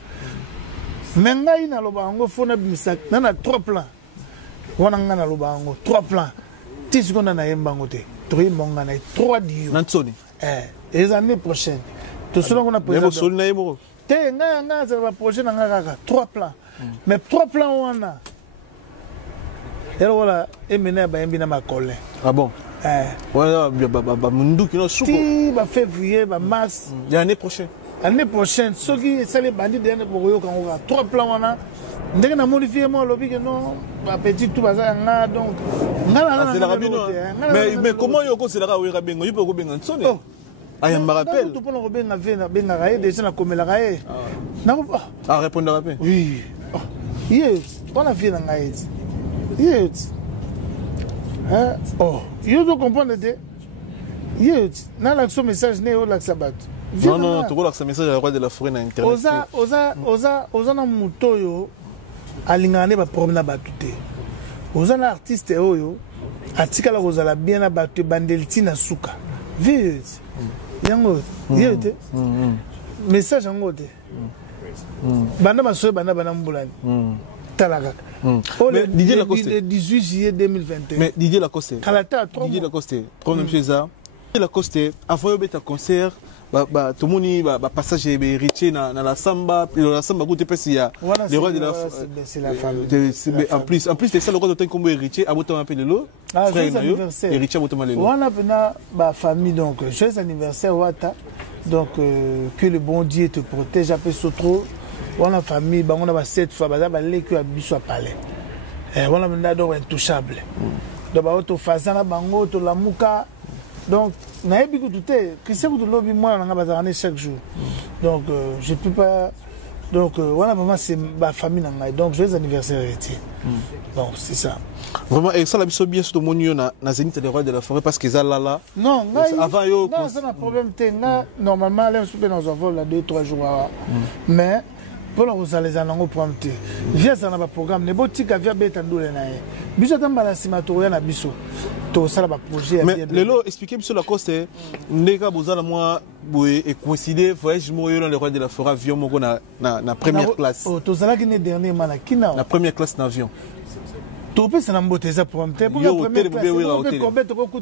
menga ina loba ngo fona bisak na 3 plans wana nga na loba ngo 3 plans ti secondes na yemba ngote 3 monga na 3 dio nansoni les années prochaines tout cela qu'on a présenté na yemo te nga za la prochaine nga kaka 3 plans mais 3 plans wana et voilà et mena ba yembi na makole ah bon voilà ba mundu kino suko ti ba février ba mars l'année prochaine ceux qui c'est les bandits de boyo kan nga 3 plans wana ndenge na modifier moi lobi que non ba petit tout baza nga donc mais comment yoko c'est là où ira bengo yipo ko benga nsone aya me rappelle tout pour le benga vena benga raé déjà na komela raé na ah répondre rapide oui yes on a fait na ngaït yes oh you do comprendre de yes na l'action message né au lac sabat non tu vois que ce message à roi de la forêt na internet oza na mutoyo alingane ba problème ba tuté oza na artiste oyo atikala kozala bien na bato bandeliti na suka vieux yango yete message yango te banda basoye banda mbulani talaka mais Didier Lacoste le 18 juillet 2021 mais Didier Lacoste kalata Didier Lacoste problème chez ça Didier Lacoste avant yo beta concert ba tomoni ba passage héritier na la samba goûte pesi ya le roi de la c'est la famille en plus c'est ça le roi de temps comme héritier aboto un peu de l'eau frère héritier aboto malelo wana pena ba famille donc joyeux anniversaire wata donc que le bon Dieu te protège après trop on a famille on a 7 fois baza ba leki ya biso a palais on a maintenant donc intouchable donc ba auto fazana bango to lamuka donc nayebi ko tout que c'est ko lobby moi na baza chaque jour donc je peux pas donc voilà maman c'est ma famille na donc joyeux anniversaire héritier bon c'est ça vraiment et ça la biso bien sur monio na Zénith des rois de la forêt parce que ça là non avant yo non c'est un problème tenga normalement là on dans un vol là 2-3 jours mais pour vous allez en ango prompter via ça na ba programme ne botika via beta ndole na ye biso tamba la simatoria na biso to ça ba projet mais lelo expliquer biso la cause ndeka bozala moi boye et coïncider voyage moyo dans les rois de la forêt avion moko na première classe oh to zala ki ne dernier mana kina la première classe d'avion to pe ça na mbote za prompter pour la première classe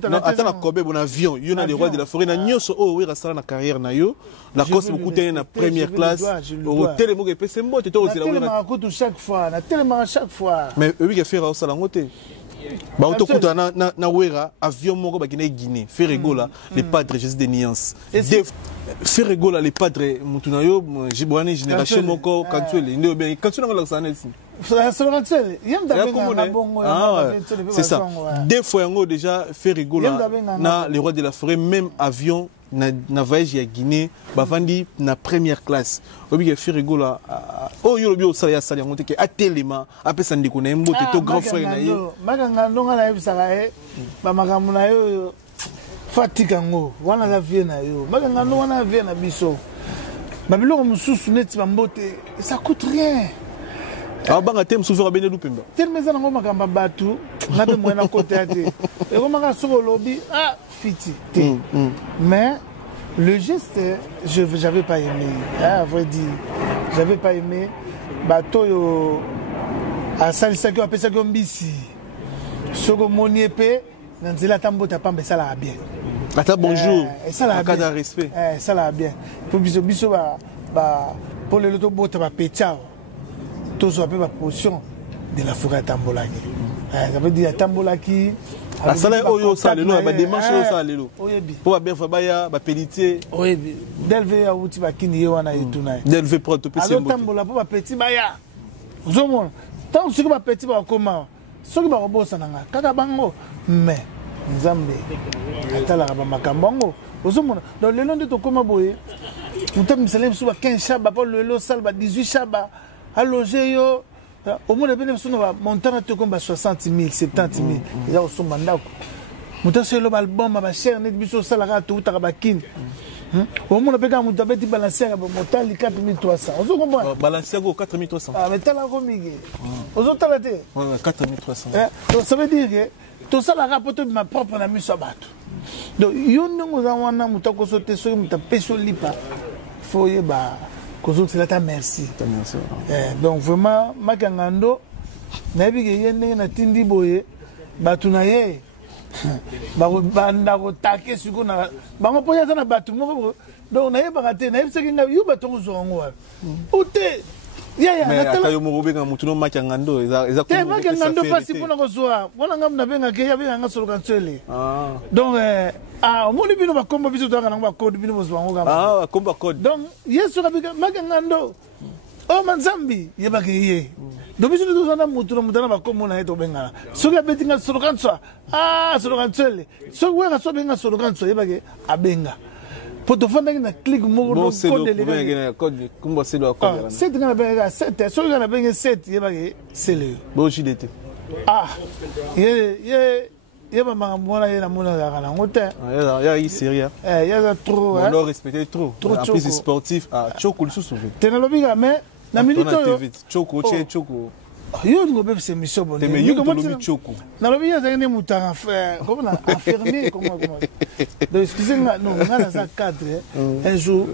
non attends na kobe bon avion yo na les rois de la forêt na nyoso oh oui restera na carrière na yo la cause beaucoup na première classe au télé moko pe sembo te to aussi la na chaque fois na tellement chaque fois mais oui que faire ça la ngote ba auto kuta na wera avion moko ba kine Guinée Ferregola les padres Jésus de Niance Ferregola les padres mutuna yo jibwane génération moko kantuele ndio bien kantuele ngala sana ici c'est ça deux fois yango déjà Ferregola na les rois de la forêt même avion na voyage ya Guinée bavandi na première classe obi ke Ferregola oh yo bio sala ya sala yango te ke atelema apesa ndiko na mbote to grand frère na ye makanga ndonga na yebisaka ba makambo na yo fatika ngo wana ka vie na yo makanga ndonga na vie na biso babiloko mususu neti ba mbote ça coûte rien banga tem souvera bene lupemba tel meza nango makamba batu ngabe mwena côté ate et comme ka soko lobby fiti mais le geste j'avais pas aimé à vrai dire j'avais pas aimé bato yo a salisa ki apesa ki mbisi soko moniepe na nzela tambota pamba ça la bien ata bonjour ça la cas de respect ça la bien pour biso ba pour le loto bota ba petchao tous on peut la portion de la forêt Tambolaki. Ça veut dire Tambolaki. La salle oyo ça lelo ba démarche oyo ça lelo. Pour bien fa baya ba pelletier. Oui, delve ya uti ba kini ye wana etuna. Delve pour to pese. Alors Tambola pour ba petit baya. Zomon. Tant ce que ba petit ba comment. Ce que ba robosa nanga. Kaka bango mais Nzambe. Atala ba makambongo. Zomon. Donc le long de to koma boye. Mutam selem sou ba 15 chaba pour le lo sal ba 18 chaba. Allonger yo au moins bien sur montant te comme 60 000 70 000 ils ont son mandat montant c'est l'album ba cher net biso salara tout tabakin au moins bien montant beti balancer ba montant 4300 on se comprend balancer go 4300 mais tala ko migi on se tala te 4300 donc ça veut dire que tout ça la rapporte ma propre na miso bato donc yo ndongo za wana mutako sote so mutapeso lipa faut yeba c'est là ta merci. Donc vraiment makangando na bi ke yende na tindi boye batu na ye ba banda ko take suko na ba mo poya na batu mo donc na ye ba te na yebse kinga yu batu ngozongo wa ute ya na tala yo mo benga mutu no makangando eza ko makangando pasi pona ko zoa bona ngam na benga ke ya benga ngasolo kansele donc omoni bino bakombo biso to kana bakode bino bozwango kama bakombo code donc yesu kabika makangando o manzambi yebake ye do biso to zana mutu na bakombo na eto benga soki abetinga solo kanswa solo kansele so wera so benga solo kanswa yebake abenga poto fanda na click mo do code le code kumba selo code 7 kana benga 7 so kana benga 7 yebake sele bo jidete ye ba mangambona ye na mona za kana ngote ya yi série ya trop on doit respecter trop en plus sportif choko le sous-souvé tena lobika mais na milito choko choko yo ngo bebe c'est mission bonne mais yo lobi choko na lobika za ngene mutanga comme na enfermé comment donc excusez-moi non ngana za cadre un jour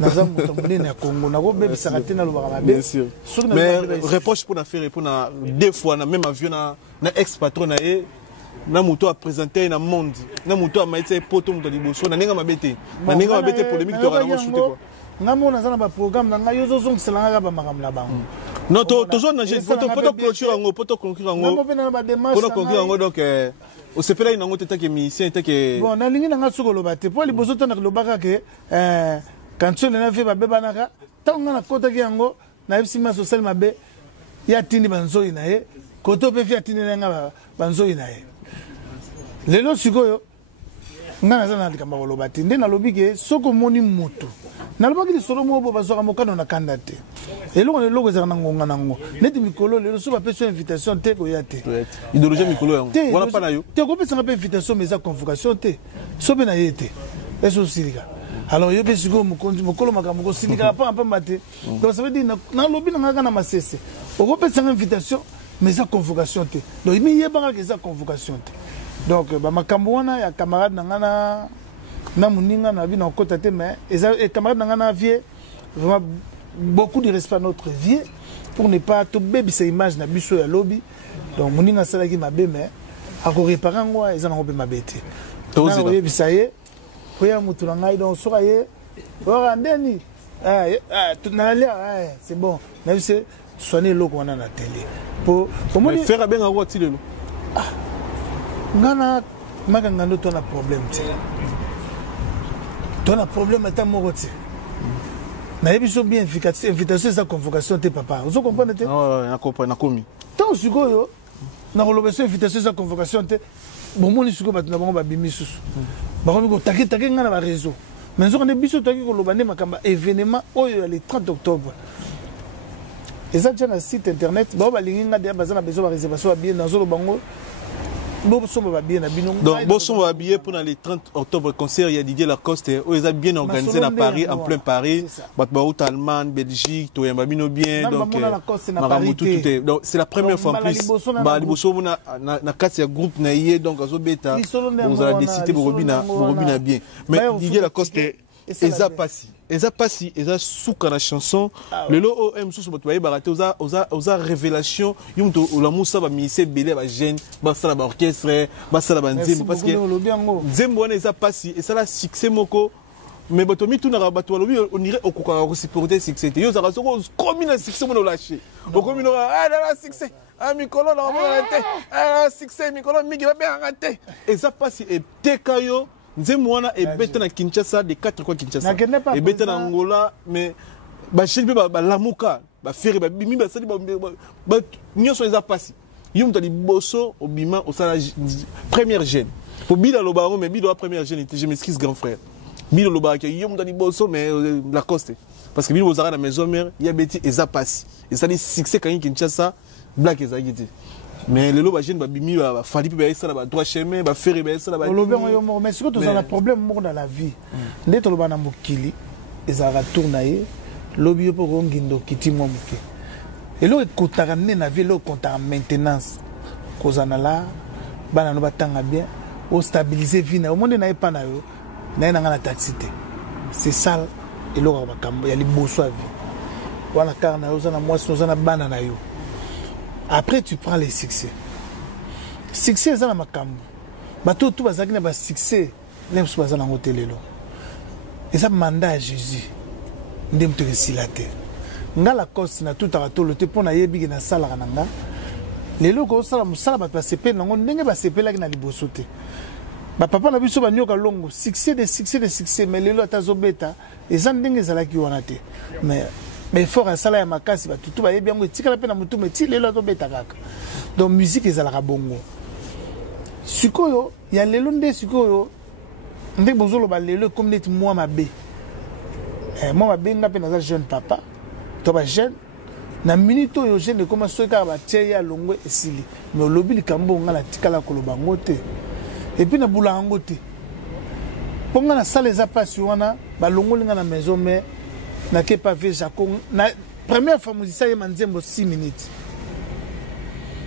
na za mutamuni na Congo na go bebe ça tena lobaka bien sûr mais reproche pour na faire pour na deux fois na même avion na ex patron na ye na muto a présenté na monde na muto a maïté poto muto liboso na ninga mabete polémique to kana mo shooter quoi ngamona sana ba programme na ngayo zo zong selanga ba makamla bango non to na je poto clôture ngo poto conclure ngo poto conclure ngo donc o sepela ina ngo teta ke musicien teta ke bon na lingi na nga soko loba te po liboso to na lobaka ke quand tu na fe ba beba naka tango na kota ki yango na yebisi ma social mabe ya tindi banzoi na ye koto pe fi atindi nga banzoi na ye lelo sikoyo nga naza na likambo koloba te nde nalobi ke soko moni moto nalobaki lisolo moko bazwaka mokano na kanda te eloko na eloko ezalaka na ngonga nango neti mikolo lelo so bapesi invitation te koya te idéologie mikolo yango wana mpa na yo te kopesanga mpe invitation mais eza convocation te so mpe na ye te eso osilika alors yo mpe sikoyo mokonzi mokolo makambo kosilika pamba te donc ça veut dire nalobi na ngaka na masese okopesanga invitation mais eza convocation te donc miyebaka ke eza convocation te donc makambo wana ya camarade na nga na moninga na bi na okota te mais camarade na nga na vie vraiment beaucoup de respect à notre vie pour ne pas to bebisa image na biso ya lobby donc moninga asalaki mabe mais akoréparer yango eza nango mpe mabe te oyebisa ye oya motu na ngai donc soka ye oyoka ndeni nalia c'est bon nayebise soigner eloko wana na télé po faire abengako ti lelo ngana makanga ndo tona problème te tona problème ata moko te nayebi so bien invitation eza convocation te papa ozo comprendre te nakomi ntango sikoyo nakoloba so invitation eza convocation te bomoni sikoyo bato na bango babimi susu bakomi kotaketake nga na baréseau mais nzoka nde biso toyaki koloba nde makambo événement oyo ya le 30 octobre eza tia na site internet bao balingi nga deya baza na besoin baréservation babie nazoloba bango donc Bosson va habiller pour les 30 octobre concert il y a Didier Lacoste où ils ont bien organisé à Paris en plein Paris Batbaout Allemagne Belgique tout bien donc donc c'est la première fois en plus Baliboso na carte ya groupe na yé donc azo beta vous allez décider Borobina bien mais Didier Lacoste eza pasi eza souka na chanson lelo OM sous bato baye baraté oza révélation yumto la musa ba ministère belé ba jeune ba sala ba orchestre ba sala ba nzembo parce que nzembo wana eza pasi et ça la succès moko mais bato mi tuna bato lobi on irait okoka ko supporter succès yo za ko komi na succès mo lâcher okomi no la succès mikolo na mo succès mikolo mingi ba bien raté et ça pasi et tekayo nzembo wana ebeta na Kinshasa de 4 quoi Kinshasa ebeta na Angola mais ba chine ba lamuka ba fere ba bimi ba sali ba nyoso eza pasi yum tali boso obima osala première gêne pour bila lobaro mais bila première gêne je m'excuse grand frère bila lobaro que yum tali boso mais la coste parce que bila ozara na maison mère ya beti eza pasi et ça dit succès quand Kinshasa black eza giti mais les lois jeunes babimi ba fali pe ça ba droit chemin ba faire ba ça ba lobe yo mais surtout dans un problème moko dans la vie ndeto loba na mokili ezara tournaye lobi yo po ngindo kiti mo moke elo ekotaka ne na vie lo compta maintenance kozana la bana no batanga bien au stabiliser vie na au monde na epa na yo na nga na taxi te c'est ça elo ka bakambo ya liboso a vie wana car na yo za na mwasi no za na bana na yo. Après, tu prends les succès. Succès, c'est la makambo. Bato tout bazaki na ba succès, nem so bazana ngotelelo. Et ça mandat à Jésus. Ndem te silate. Nga la cause na tout arato le te pona yebi na sala kananga. Lelo ko sala musala ba sepe nango ndenge ba sepe la na liboso te. Ba papa na biso ba nyoka longo succès mais lelo atazo beta eza ndenge zalaki wana te. Mais fort à sala ya makasi ba tutu ba yebi yango etikala pe na mutu meti lelo to beta kaka donc musique ezalaka bongo sikoyo ya lelo nde sikoyo nde bozolo ba lelo comme net moi mabe moi mabe nga pe na jeune papa to ba jeune na minute yo jeune comme so ka ba tie ya longo esili mais lobi likambo nga la tikala koloba ngote et puis na bula ngote ponga na sala eza pasi wana ba longo linga na maison mais na ke pas vu Jaco na première fois musicien y manzembo 6 minutes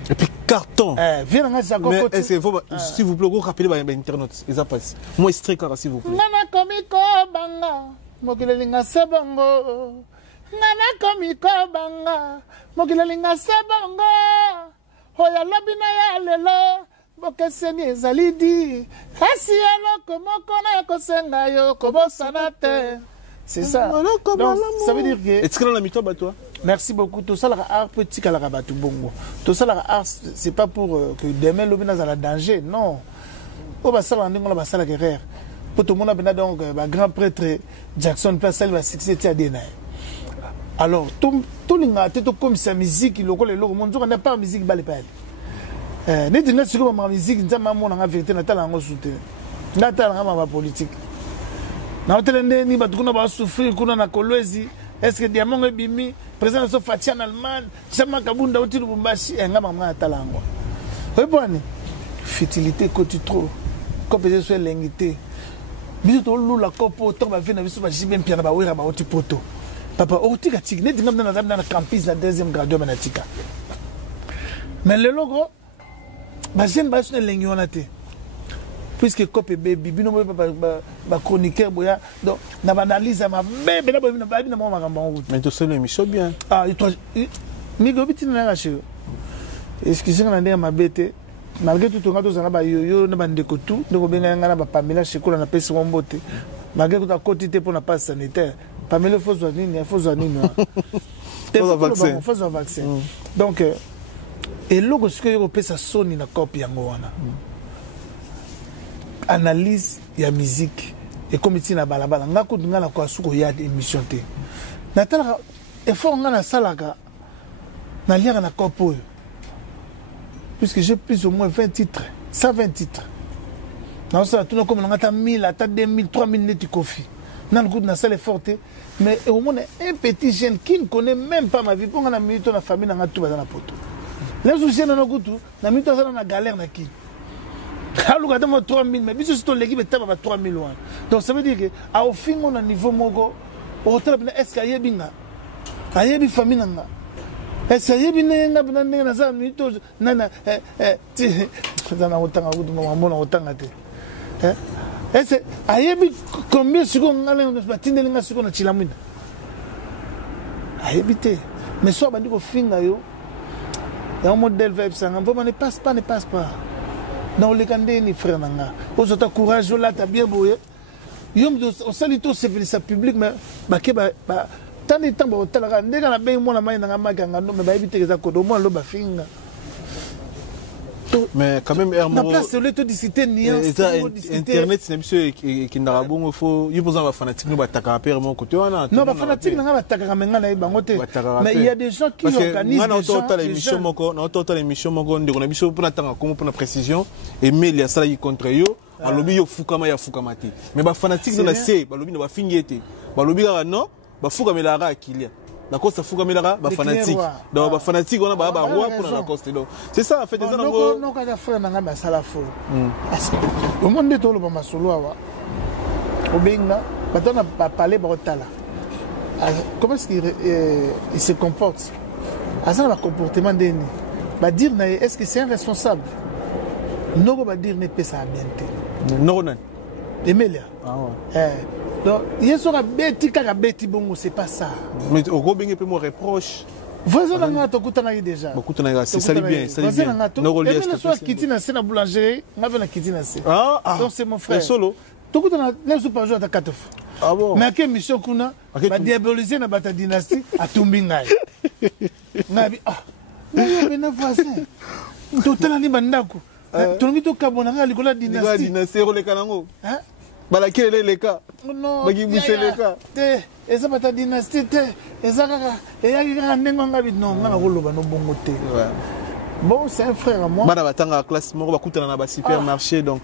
et puis carton viens na Jaco mais est-ce que faut s'il vous plaît vous rappelez ba internautes ça passe moi strict s'il vous plaît nana komiko banga mokilelinga sebongo nana komiko banga mokilelinga sebongo hoya lobina ya lelo bokeseni ezalidi kasi eloko moko na kosenga yo kobosana te. C'est ça. Donc, ça veut dire que... Est-ce que dans la mi-temps, toi? Merci beaucoup. Tout ça, l'art petit à la rabatou bongo. Tout ça, l'art, c'est pas pour que demain, l'homme n'a pas danger. Non. Au bas, ça, on va ça la guerre. Pour tout le monde, donc, grand prêtre Jackson, place, elle va succéder à Dena. alors tout linga te to comme sa musique lokola eloko monzo kana pas musique bale pale neti nga siko ba musique nzama mona nga vérité na tala ngo soute nga tala nga ba politique na hôtel ndeni ba tukuna ba souffrir kuna na Kolwezi est-ce que diamant ebimi président so Fatia en Allemagne chama kabunda uti Lubumbashi nga mama tala ngo eboni futilité côté trop comme peut être l'ingité biso to lula kopo to ba vena biso ba jibe mpia na ba wera ba oti poto papa otika tik ne dinga na campus la deuxième graduat manatika mais le logo ba jeune ba sone lengiona te puisque copé baby bino ba chroniqueur boya donc na ba analyse ma bébé na ba bina mo makamba ngo mais to solo émission bien ah toi ni go bitina na rache excusez na ndenge mabete malgré tout on a tous ba yoyo na ba ndeko tout ndeko benga ngana ba Pamela Shikola na pesi mbote malgré tout à côté te pour na passe sanitaire Pamela faut nini faut nini faut un vaccin donc et logo ce que yo pesa soni na copie yango wana analyse ya musique et comme ici na balabala ngako ngana kwa suko ya émission te natala effort ngana salaka na liaka na kopo puisque j'ai plus ou moins 20 titres 120 titres na ça tout comme on a 1000 à 2000 3000 net coffee dans le coup na salle forte mais au moins un petit jeune qui ne connaît même pas ma vie pour na minute na famille na tout dans la poto les jeune na kutu na minute ça na galère na qui alors quand on 3000 mais biso c'est l'équipe est pas 3000 loin donc ça veut dire que à au fin on a niveau mogo au tel est-ce qu'il y a binga ayebi famille na est-ce qu'il y a binga binga na za minute nana na otanga kutu mona otanga te est-ce ayebi combien secondes ngale batindeli nga secondes na chilamwina ayebi te mais soit bandi ko finga yo ya modèle vibe sanga vraiment ne passe pas dans le candé ni frère nanga aux autres courage là t'as bien beau yom au salito c'est ça public mais ba tant de temps ba otala ndeka na ben mona mai nanga makanga no mais ba ebite za ko do mo lo ba finga mais quand même na place de l'autodicité ni internet c'est monsieur qui n'a bon faut il besoin de fanatique nous bataka père mon côté wana non ba fanatique nga bataka menga na bango te mais il y a des gens qui organisent des gens l'émission moko na total émission moko ndeko na biso pour natanga comme pour la précision et mais il y a ça qui contre yo alobi yo fukama ya fukama te mais ba fanatique na c'est balobi na ba fingete balobi ga non ba fukama la ra akilia la coste fuka melara ba fanatique donc ba fanatique on a ba roi pour la coste donc c'est ça en fait des gens non ka frère na ngamba sala fo au monde to lo ba masolo awa obenga batana ba parler ba otala comment est-ce qu'il il se comporte asa ba comportement deni ba dire na est-ce que c'est un responsable non ba dire ne pesa bien non non Emilia donc il sera bêti kaka bêti bongo c'est pas ça mais au robin peut me reproche voisin nga to kutana déjà kutana c'est ça bien ça bien no relief et soir kitina c'est na boulangerie nga na kitina c'est donc c'est mon frère solo to kutana les super joueurs à 4 fois ah bon mais quelle mission kuna ba diaboliser na bata dynastie atumbi ngai ngabi mais na voisin to tala ni bandako to ngi to kabona nga likola dynastie roleka nango balakele leka bagi buseleka te eza bata dynastie te eza kaka eyaki kaka ndenge ngabi non nga koloba no bongo te bon c'est un frère à moi bana batanga classe moko bakutana na ba supermarché donc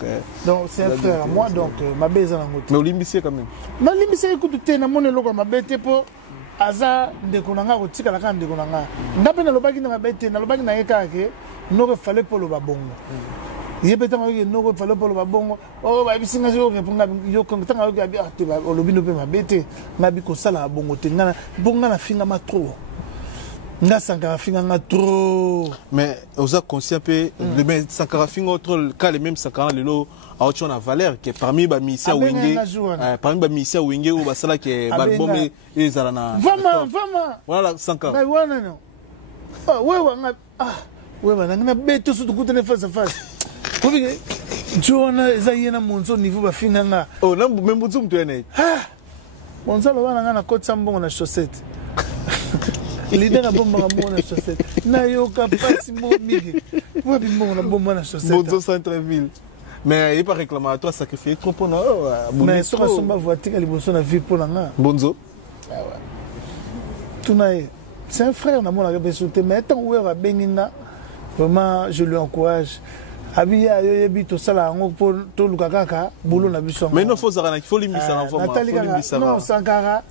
c'est un frère à moi donc ma beza na ngote mais olimbisi quand même ma limbisi ekutu te na mone loko ma bete po aza ndeko nanga ko tikala ka ndeko nanga ndape na lobaki na bete na lobaki na yeka ke noko fallait pour le babongo il peut être que nous fallait pour le babongo oh ba bisinga yo répondre yo tanga yo abi ate ba olobi no pe mabete ngabi ko sala bongo te ngana bonga na finga ma trop nga sankara finga nga trop mais osa conscient pe le même sankara finga autre cas les mêmes sankara lelo a autre na valeur qui parmi ba misia wenge parmi ba misia wenge ou ba sala qui balbom et zalana vraiment voilà sankara ba wana no wewe nga wewe na beto surtout kutene face à face Joana ezayena monzo niveau ba finanga oh na même monzo mtu ene monzo lo wana ngana kotsa mbongo na chaussette leader na bomba mbongo na chaussette na yo kapasi mbongi wa mbongo na bomba na chaussette monzo centre-ville mais il pas réclamatoire sacrifier trop pour mais sur somba voiture liboso na vie pour nga bonzo C'est un frère, mais tant où est Benina, vraiment, je lui encourage. Abiya yoyebi to sala ngo pour to lukaka boulot na biso. Mais non faut limiter en forme. Non, Sankara,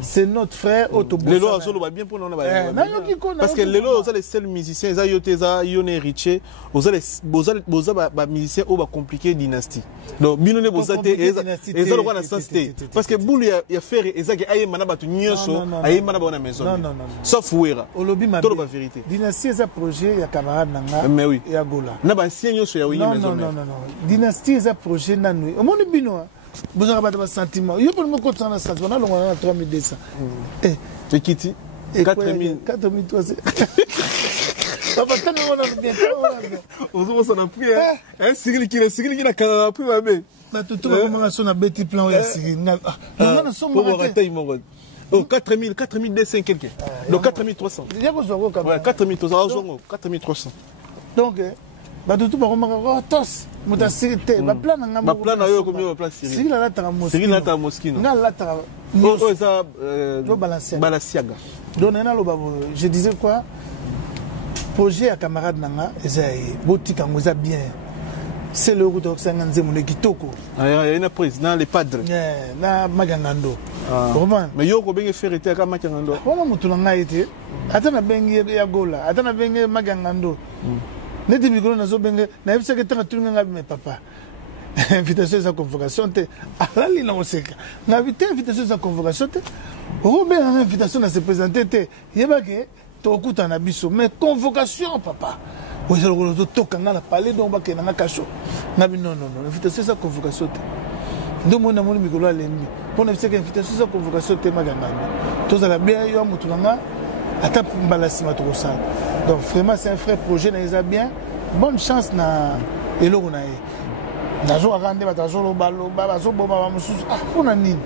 c'est notre frère Otobo. Lelo azolo ba bien pour non ba. Parce que Lelo ça les seuls musiciens ça yote ça yone héritier, boza ba musicien o ba compliqué dynastie. Donc binone bozate eza lo na sensité parce que boulou ya faire ezaki aye mana batu nyonso aye mana ba na maison. Non. Sauf Ouera. Olobi ma vérité. Dynastie eza projet ya camarade nanga. Mais oui. Ya Gola. Na ba ancien nyonso ya winyi maison. Non. Dynastie eza projet nanu. O moni bino vous avez pas de sentiment. Il y a pas de côté dans ça. On a le 3200. Et Kitty 4000. 4300. Papa, t'as le bien. On s'en a pris. Un sigil qui a pris ma bête. Tout le monde a son petit plan. On a raté mon. Oh, 4200 quelqu'un. Donc 4300. Il y a besoin de 4300. 4300. Donc, tout le monde a tos. Muta sécurité. Ma plan n'a pas. Ma plan n'a eu combien de place Cyril? Cyril a la mosquée. Cyril a la mosquée. Non, la oh, ça. Balanciaga. Donc, je disais quoi? Projet à camarade Nanga, Boutique en bien. C'est le route de Kitoko. Il y a une prise dans les padres. Na Magangando. Mais yo ko bengi faire été à Magangando. Comment mutulanga été? Atana bengi ya Gola, atana bengi Magangando. Neti micro na zo bengi, na yebisa ke tanga tulunga mais papa. Invitation à convocation te. Alali na oseka. Na invité invitation à convocation te. Robert a invitation à se présenter te. Yebake tokuta na biso mais convocation papa. Vous avez le temps de parler donc que na kacho. Na bi non. Invitation à convocation te. Deux mois na moni micro à l'ennemi. Pour ne faire invitation à convocation te maganga. Tous à la bien yo mutulanga ata mbalasi matoko ça. Donc vraiment c'est un vrai projet na bien. Bonne chance na eloko na ye. Na zo rande ba zo lo balo ba zo bomba ba mususu. Ah pona nini?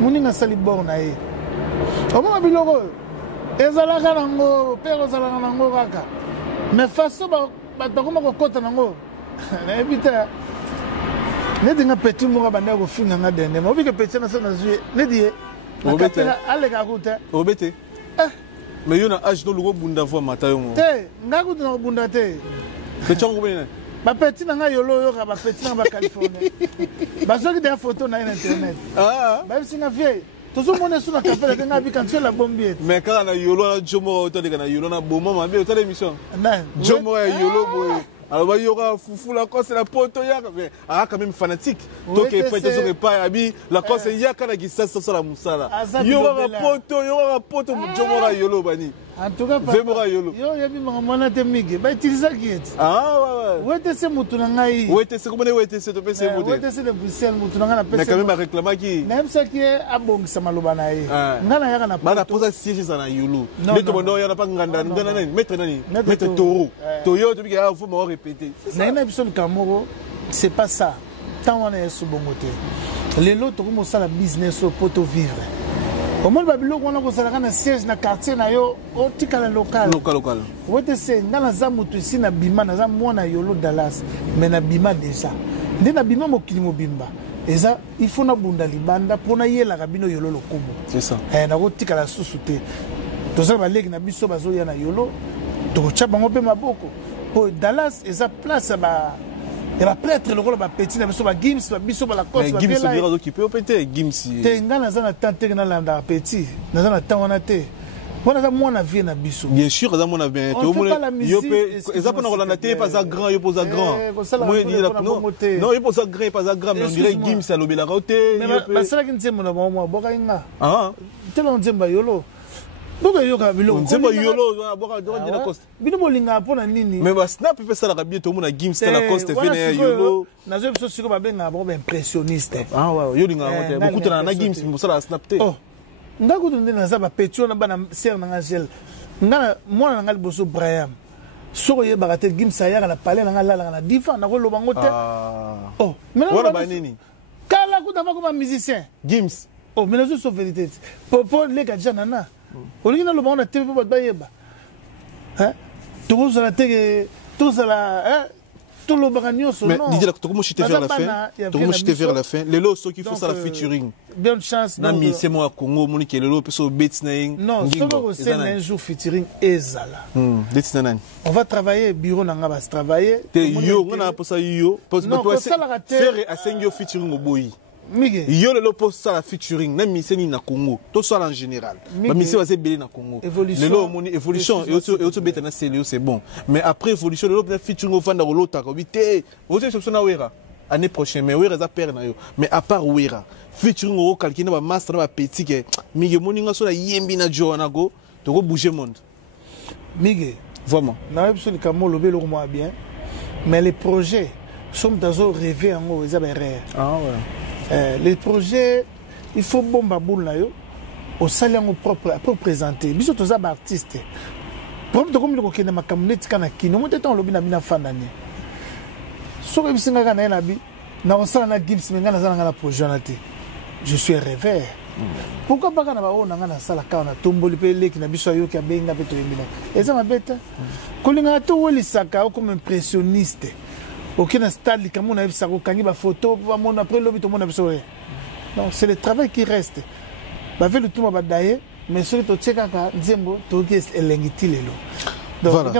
Muninga sali borna ye. Comment biloko? Ezalaka nango, père ezalaka nango kaka. Mais façon bakoma kokota nango. Na ebita. Ne dinga petit mo banda ko finga nga dende. Mo bike petit na sana zuye. Ne die. Obete. Ale ka kuta. Obete. Mais yo na âge no lugo bunda vo mata yo mo. Te, ngaku na bunda te. Petit ngo bene. Ba petit na nga yolo yo ka ba petit na ba Californie. Ba soki de photo na internet. Ba singa vie. Tout le monde est sur la café, il y a quand la bombe. Mais quand on a yolo, Jomo, on a yolo, on a bon moment, mais on a l'émission. Jomo est yolo, alors il y aura foufou la cause, c'est la poto ya, mais quand même fanatique. Donc il faut être pas habillé, la cause c'est ya quand il s'est sur la moussala. Il y aura poto, Jomo a yolo bani. En tout cas, yo ya bi mwana te mige, ba utiliser qui Ah ouais. Ouais c'est mutuna ngai. Ouais c'est comment ouais c'est to pese mutu. Ouais c'est de Bruxelles mutuna ngana pese. Mais quand même réclamer qui. Même ça qui est abongisa maloba na ye. Ngana yaka na. Bana posa siège ça na yolo. Mais to bondo ya na pas nganda ngana nani, mettre toro. Toyo to bi ka faut me répéter. Na ina biso Kamoro, c'est pas ça. Tant on est sous bongote. Les lots to mo sala business pour to vivre. Au moins babilo on a ko sala kana siège na quartier na yo o tikala local. Wote se ngana za mutu ici na bima na za mwana yolo Dallas mais na bima déjà. Nde na bima mokili mobimba. Eza il faut na bunda libanda pona yela kabino yolo lokumu. C'est ça. Na ko tikala susute. To za ba leki na biso bazo ya na yolo. To cha bango pe maboko. Po Dallas eza place ba et va prêtre le rôle petit na biso ba Gims ba biso ba la cause ba Gims bira zo qui peut péter Gims te ngana za na tante na landa petit na za na tangana te wana za mwana vie na biso bien sûr za mwana bien to mo yo pe eza pas na rolanda te pas za grand yo posa grand moi non yo posa grand pas za grand mais on dirait Gims a lobela roté mais ba sala kin tsemona ba mo boka inga te lo nzemba yolo boka yoka bilo nzemba yolo boka do dina coste bino bolinga pona nini mais ba snap pe sala bien to mona Gims na coste fe na yolo na zo biso siko ba benga ba impressionniste ouais yo linga ngote beaucoup na Gims mo sala snap te ngaku tunde na za ba petio na bana ser na ngel ngana mwana ngal boso Brian soko ye bagatel Gims ya na palais na ngala na difa na ko loba ngote mais wala ba nini kala ku dava comme musicien Gims mais na zo vérité popo le gadja nana olingina loba on a TV ba yeba hein tous la télé tous la hein tout le bagnol son mais non. Didier, tu commences vers la fin. Tu commences vers la fin. Les lots ceux qui font ça la featuring. Bonne chance. Na mi c'est moi Congo moni que les lots peso bets na ing. Non, c'est un jour featuring ezala. Bets na nani. On va travailler bureau na nga va travailler. Te yo on a pour ça yo. Parce que faire à 5 yo featuring au boy. Yo le lopo ça la featuring na mi c'est ni na Congo. Tout ça en général. Ma mi c'est va belé na Congo. Le lot moni évolution et auto bets na c'est bon. Mais après évolution le lot na featuring au fanda lota ko bité. Vous savez ce na wera année prochaine mais wera za perdre na yo. Mais à part wera featuring au calquer na ba master na ba petit que mi moni nga so la yembi na Joana go to go bouger monde. Miguel vraiment. Na absolument comme le belo moi bien. Mais les projets sont dans rêver en haut ils avaient ah ouais. Les projets, il faut bon baboul là yo au salaire propre pour présenter. Biso toza ba artiste. Problème de comme le kokena makamuleti kana kino mo tetan lobi na bina fandane. So ko bisinga kana na bi na osala na gips menga na zanga na projet na te. Je suis rêveur. Pourquoi pas kana ba ona ngana sala kana tomboli pe leki na biso yo ki abenga pe to yembina. Eza mabeta. Kolinga to woli saka comme impressionniste. Aucun stade comme on a vu ça au kangi ba photo mon après le but on a vu ça. Non, c'est le travail qui reste. Ba fait le tout ba daye mais sur to cheka ka nzembo to ki elengiti lelo. Donc voilà.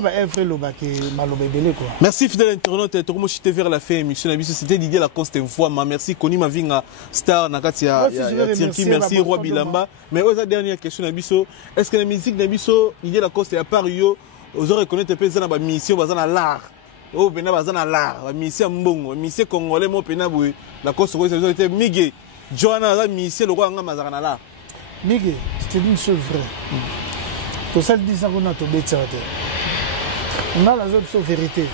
Merci fidèle internaute, tout le monde était vers la fin émission. C'était Didier Lacoste une fois. Merci Koni Mavinga Star Nakatia Tirki. Merci Roi Bilamba. Mais aux dernière question Nabiso, est-ce que la musique Nabiso Didier Lacoste à part yo, vous aurez reconnu un peu ça dans mission dans l'art. Oh, pena bazana la, mission mbongo, mission congolais mo pena boui. La cause c'est était Miguel. Joana la mission le roi nga mazana la. Miguel, c'est une chose vraie. Pour ça 10 ans qu'on a tombé de ça. On a la zone sur vérité.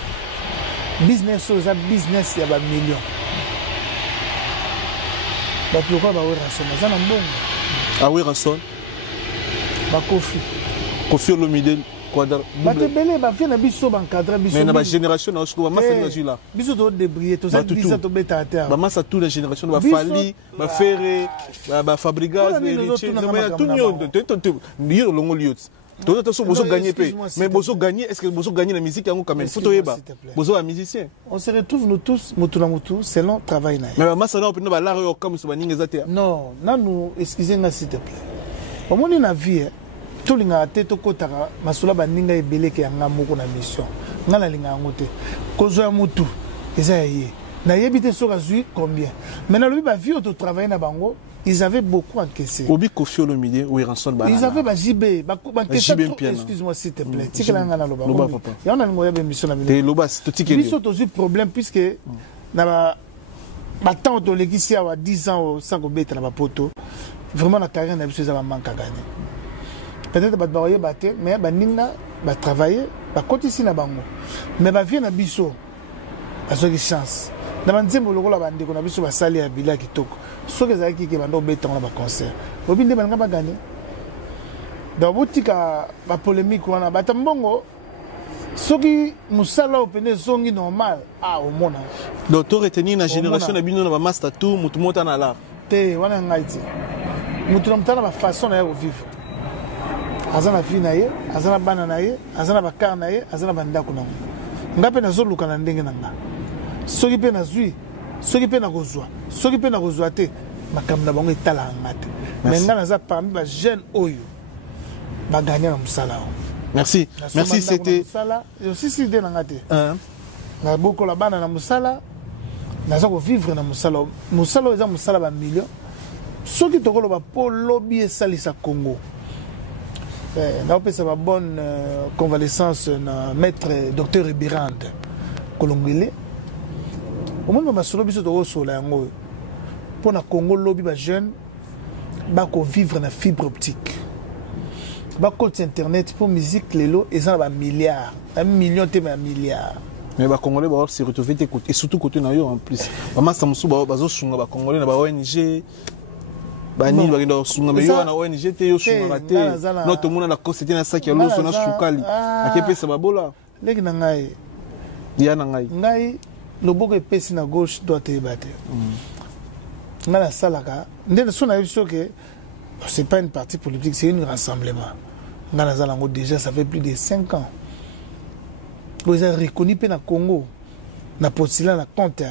Business so ça business ya ba million. Ba pourquoi ba wera so mazana mbongo. Ah oui ranson. Ba Kofi. Kofi Olomide. Mais la génération là biso to débrier to ça bisa to beta à terre ba ça toute la génération ba Fali ba Ferré ba Fabregas les Richie tout tout lire longo liot tout ça bozo gagner mais bozo gagner est-ce que bozo gagner la musique yango quand même faut toyeba bozo un musicien on se retrouve nous tous mutuna mutu selon travail na mais ba ça na opina ba la yo comme so ba ninga zatea non nanu excusez-moi s'il te plaît au monde na vie tout le monde a kota masula baninga ebele ke yanga moko na mission ngala linga ngote kozo ya mutu eza yé na yebite soka zui combien maintenant le ba vie auto travailler na bango ils avaient beaucoup encaissé obi Kofi Olomide ou ranson ba ils avaient ba JB ba excuse-moi s'il te plaît tikela ngana loba ya on a ngoya ba mission na bino te loba to tikeli biso to problème puisque na ba temps de l'église à 10 ans sans go beta na ba poto vraiment la carrière na biso za ba manka gagner. Peut-être que tu vas mais tu vas travailler, tu vas continuer à bango. Mais tu vas venir à Bisso, à ce qui chance. Dans le temps où tu vas venir à Bisso, tu vas salir à Bila qui toque. Ce que tu vas faire, tu vas faire un concert. Tu vas venir à gagner. Dans le boutique, la polémique, tu vas faire un bongo. Ce qui nous a fait c'est normal. Ah, au monde. Donc, tu retenir la génération de Bino, tu master tout, tu montes en allant. Tu es en Haïti. Tu as une façon de vivre. Azana fi na ye azana bana na ye azana bakar na ye azana bandako na ngape na zo luka na ndenge nanga soki pe na zui soki pe na kozwa soki pe na kozwa te makambo na bango etala ngate mais nga naza parmi ba jeune oyo ba gagner na musala. Merci c'était aussi si de ngate na boko la bana na musala naza ko vivre na musala eza musala ba million soki tokolo ba polo bi salisa Congo. Nous avons une bonne convalescence na maître docteur Ibirande Kolongile. Au moment où nous sommes venus pour le Congo, les jeunes vont vivre dans la fibre optique. Ils vont internet pour la musique, ils ont un milliard. Un million de milliards. Mais les Congolais vont se retrouver et surtout côté en plus. Les Congolais ont ONG. Bani bagenda sunga me yo na ONG te yo sunga te no to mona na kosete na saki ya loso na sukali akepesa babola leki na ngai ya na ngai loboko epesi na gauche doit te battre ngala salaka ndene sona biso que c'est pas une partie politique, c'est un rassemblement ngala zalango déjà ça fait plus de 5 ans vous avez reconnu pe na Congo na postila na compte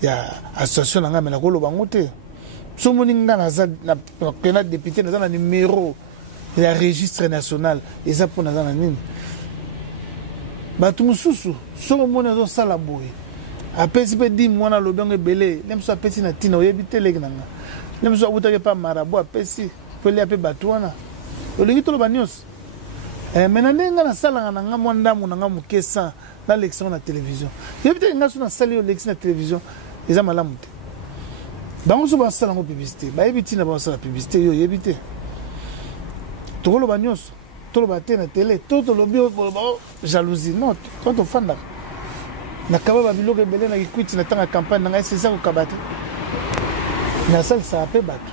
ya association na nga me na koloba ngo te so moni nga na pena député na na numéro ya registre national eza pour na na nini bato mosusu so moni azo sala boye apesi pe di mwana lobang ebele nem so apesi na tina oyebi te leki na nga nem so abutaki pa marabu apesi pele ape bato wana olingi toloba nyonso mena nde nga nasalanga na nga mwa ndamu na nga moke 100 na lection na télévision yebi te nga so nasali yo lection na télévision eza malamu te bango so basala ngo publicité bayebi ntina basala publicité yo yebi te tokoloba nyonso toloba te na télé to tolobi oloba jalousie non to tofandaka nakaba babiloko ebele na kikwiti na ntango campagne na ngai sesa kokaba te nasalisaka mpe bato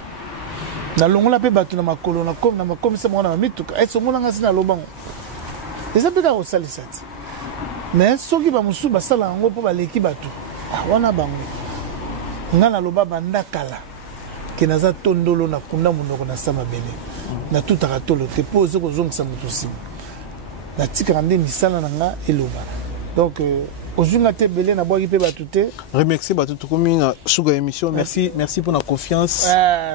nalongola mpe bato na makolo na makomisa mwana na mituka ese omona nga si nalobango eza mpe kaka kosalisa te mais soki bamosusu basala yango mpo baleki bato wana bango nga naloba banda kala ke naza tondolo na kunda monoko na sa mabele natutaka tolo te mpo oze kozongisa moto nsima natikaka nde misala na nga eloba donc ozunga te belé na boaki pe batute remercier batutu komi na suga émission merci pour la confiance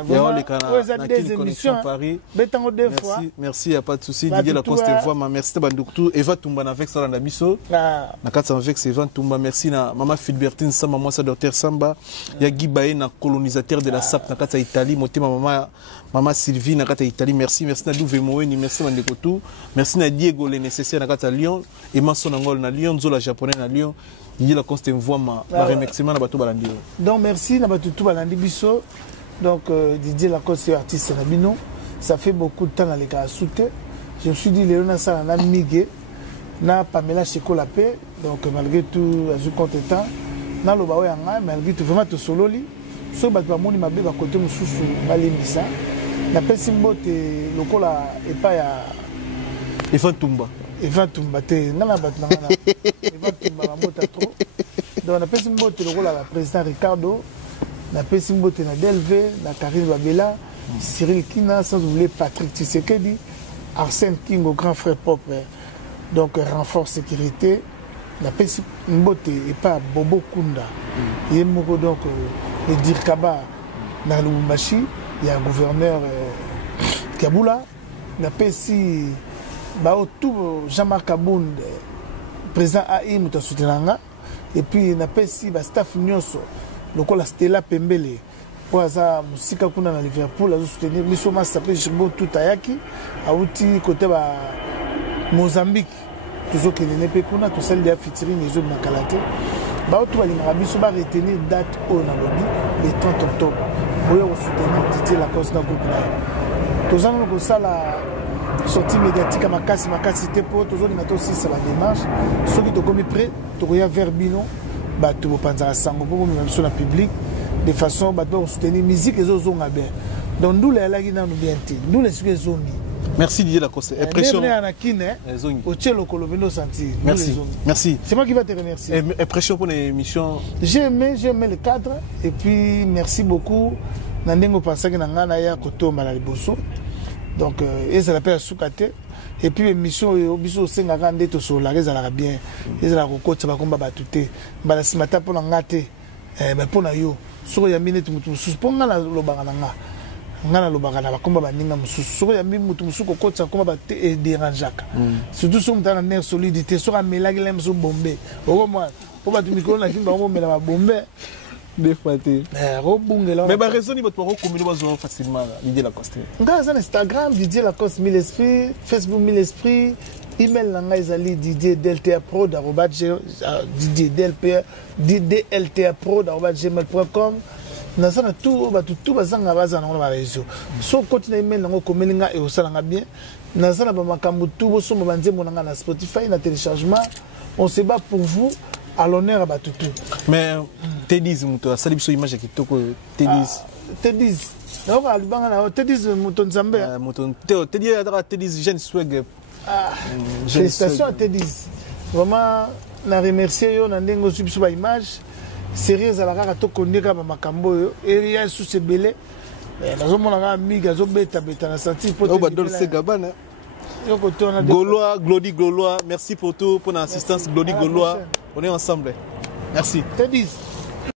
vraiment les canaux des émissions Paris betango deux fois merci y a pas de souci Didier Lacoste voix ma merci te banduktu Eva Tumba na avec ça na biso na katsa avec Eva Tumba merci na maman Philbertine Samba moi ça docteur Samba ya Guy Baé na colonisateur de la SAP na katsa Italie motema maman Sylvie na katsa Italie merci na Douve Moeni merci bandekotu merci na Diego le nécessaire na katsa Lyon et Manson Ngol na Lyon Zola japonais na Lyon Didier Lacoste voix ma remerciement na bato balandi donc merci na bato tout balandi biso donc Didier Lacoste artiste na bino ça fait beaucoup de temps dans les cas souté je me suis dit Léona ça na Miguel na Pamela Chekola pe donc malgré tout je suis content na loba oyanga malgré tout vraiment to sololi so bato ba moni mabe ba côté mususu balembisa na pesi mbote lokola epa ya Eva Tumba te ngana bato na ngana Eva Tumba ba mota trop donc na pesi mbote lokola la président Ricardo na pesi mbote na Delve na Karine Babela Cyril Kina sans oublier Patrick Tshisekedi Arsène Kingo grand frère propre donc renfort sécurité na pesi mbote et pas Bobo Kunda yemoko donc le Dirkaba na Lubumbashi il y a un gouverneur Kabula na pesi ba tout Jean-Marc Abound président AI muta soutenanga et puis na pesi ba staff nyonso lokola Stella Pembele pour ça musika kuna na Liverpool azo soutenir biso ma s'appelle Jibo Tutayaki auti côté ba Mozambique toujours que ne pe kuna to celle de featuring les autres na Kalate ba tout balinga biso ba retenir date au na lobby le 30 octobre pour soutenir Didier Lacoste na groupe là to zana ko sala sortie médiatique à makasi te po to zo linga to si ça la démarche soki to komi prêt to koya vers bino ba to panza sango pour même sur la public de façon ba to soutenir musique les autres bien donc nous les là qui na nous bien té nous les suivons zoni merci Didier Lacoste impression merci c'est moi qui va te remercier impression pour l'émission j'ai aimé le cadre et puis merci beaucoup nandengo pensaki na ngana ya kotomba na liboso donc et ça l'appelle soukate et puis émission obiso sengaka ndeto sola ezalaka bien ezalaka kokotsa bakomba batute bala simata pona ngate ba pona yo soko ya minute mutu susponna la lobanga nga ngana lobanga na bakomba baninga mususu soko ya mutu mususu kokotsa komba ba te dérangeaka surtout so mutana nerf solidité so amelaki lem so bombe oko moi po batu mikolo na kimba ko mela ba bombe des fois te mais ba raison ni votre communiquer bazo facilement Didier Lacoste ngana Instagram Didier Lacoste 1000 esprits Facebook 1000 esprits email nanga ezali didier.pro@gmail.com nasana tout batu bazanga bazana na ba réseau so continue email nango komelinga e osalanga bien nasana ba makambo tout bo somba banzembo nanga na Spotify na téléchargement on se bat pour vous à l'honneur à batutu mais T10 muto sali biso image kitoko T10 donc alibanga na T10 muto nzambe muto T10 adara T10 jeune swag félicitations à T10 vraiment na remercier yo na ndengo biso ba image sérieux ala kaka to kondeka ba makambo yo et ya sous ce belé nazomona ka amiga zo beta na senti pour ba Dolce Gabbana Gaulois, Glody Gaulois, merci pour tout, pour l'assistance Glody Gaulois. On est ensemble. Merci. T10.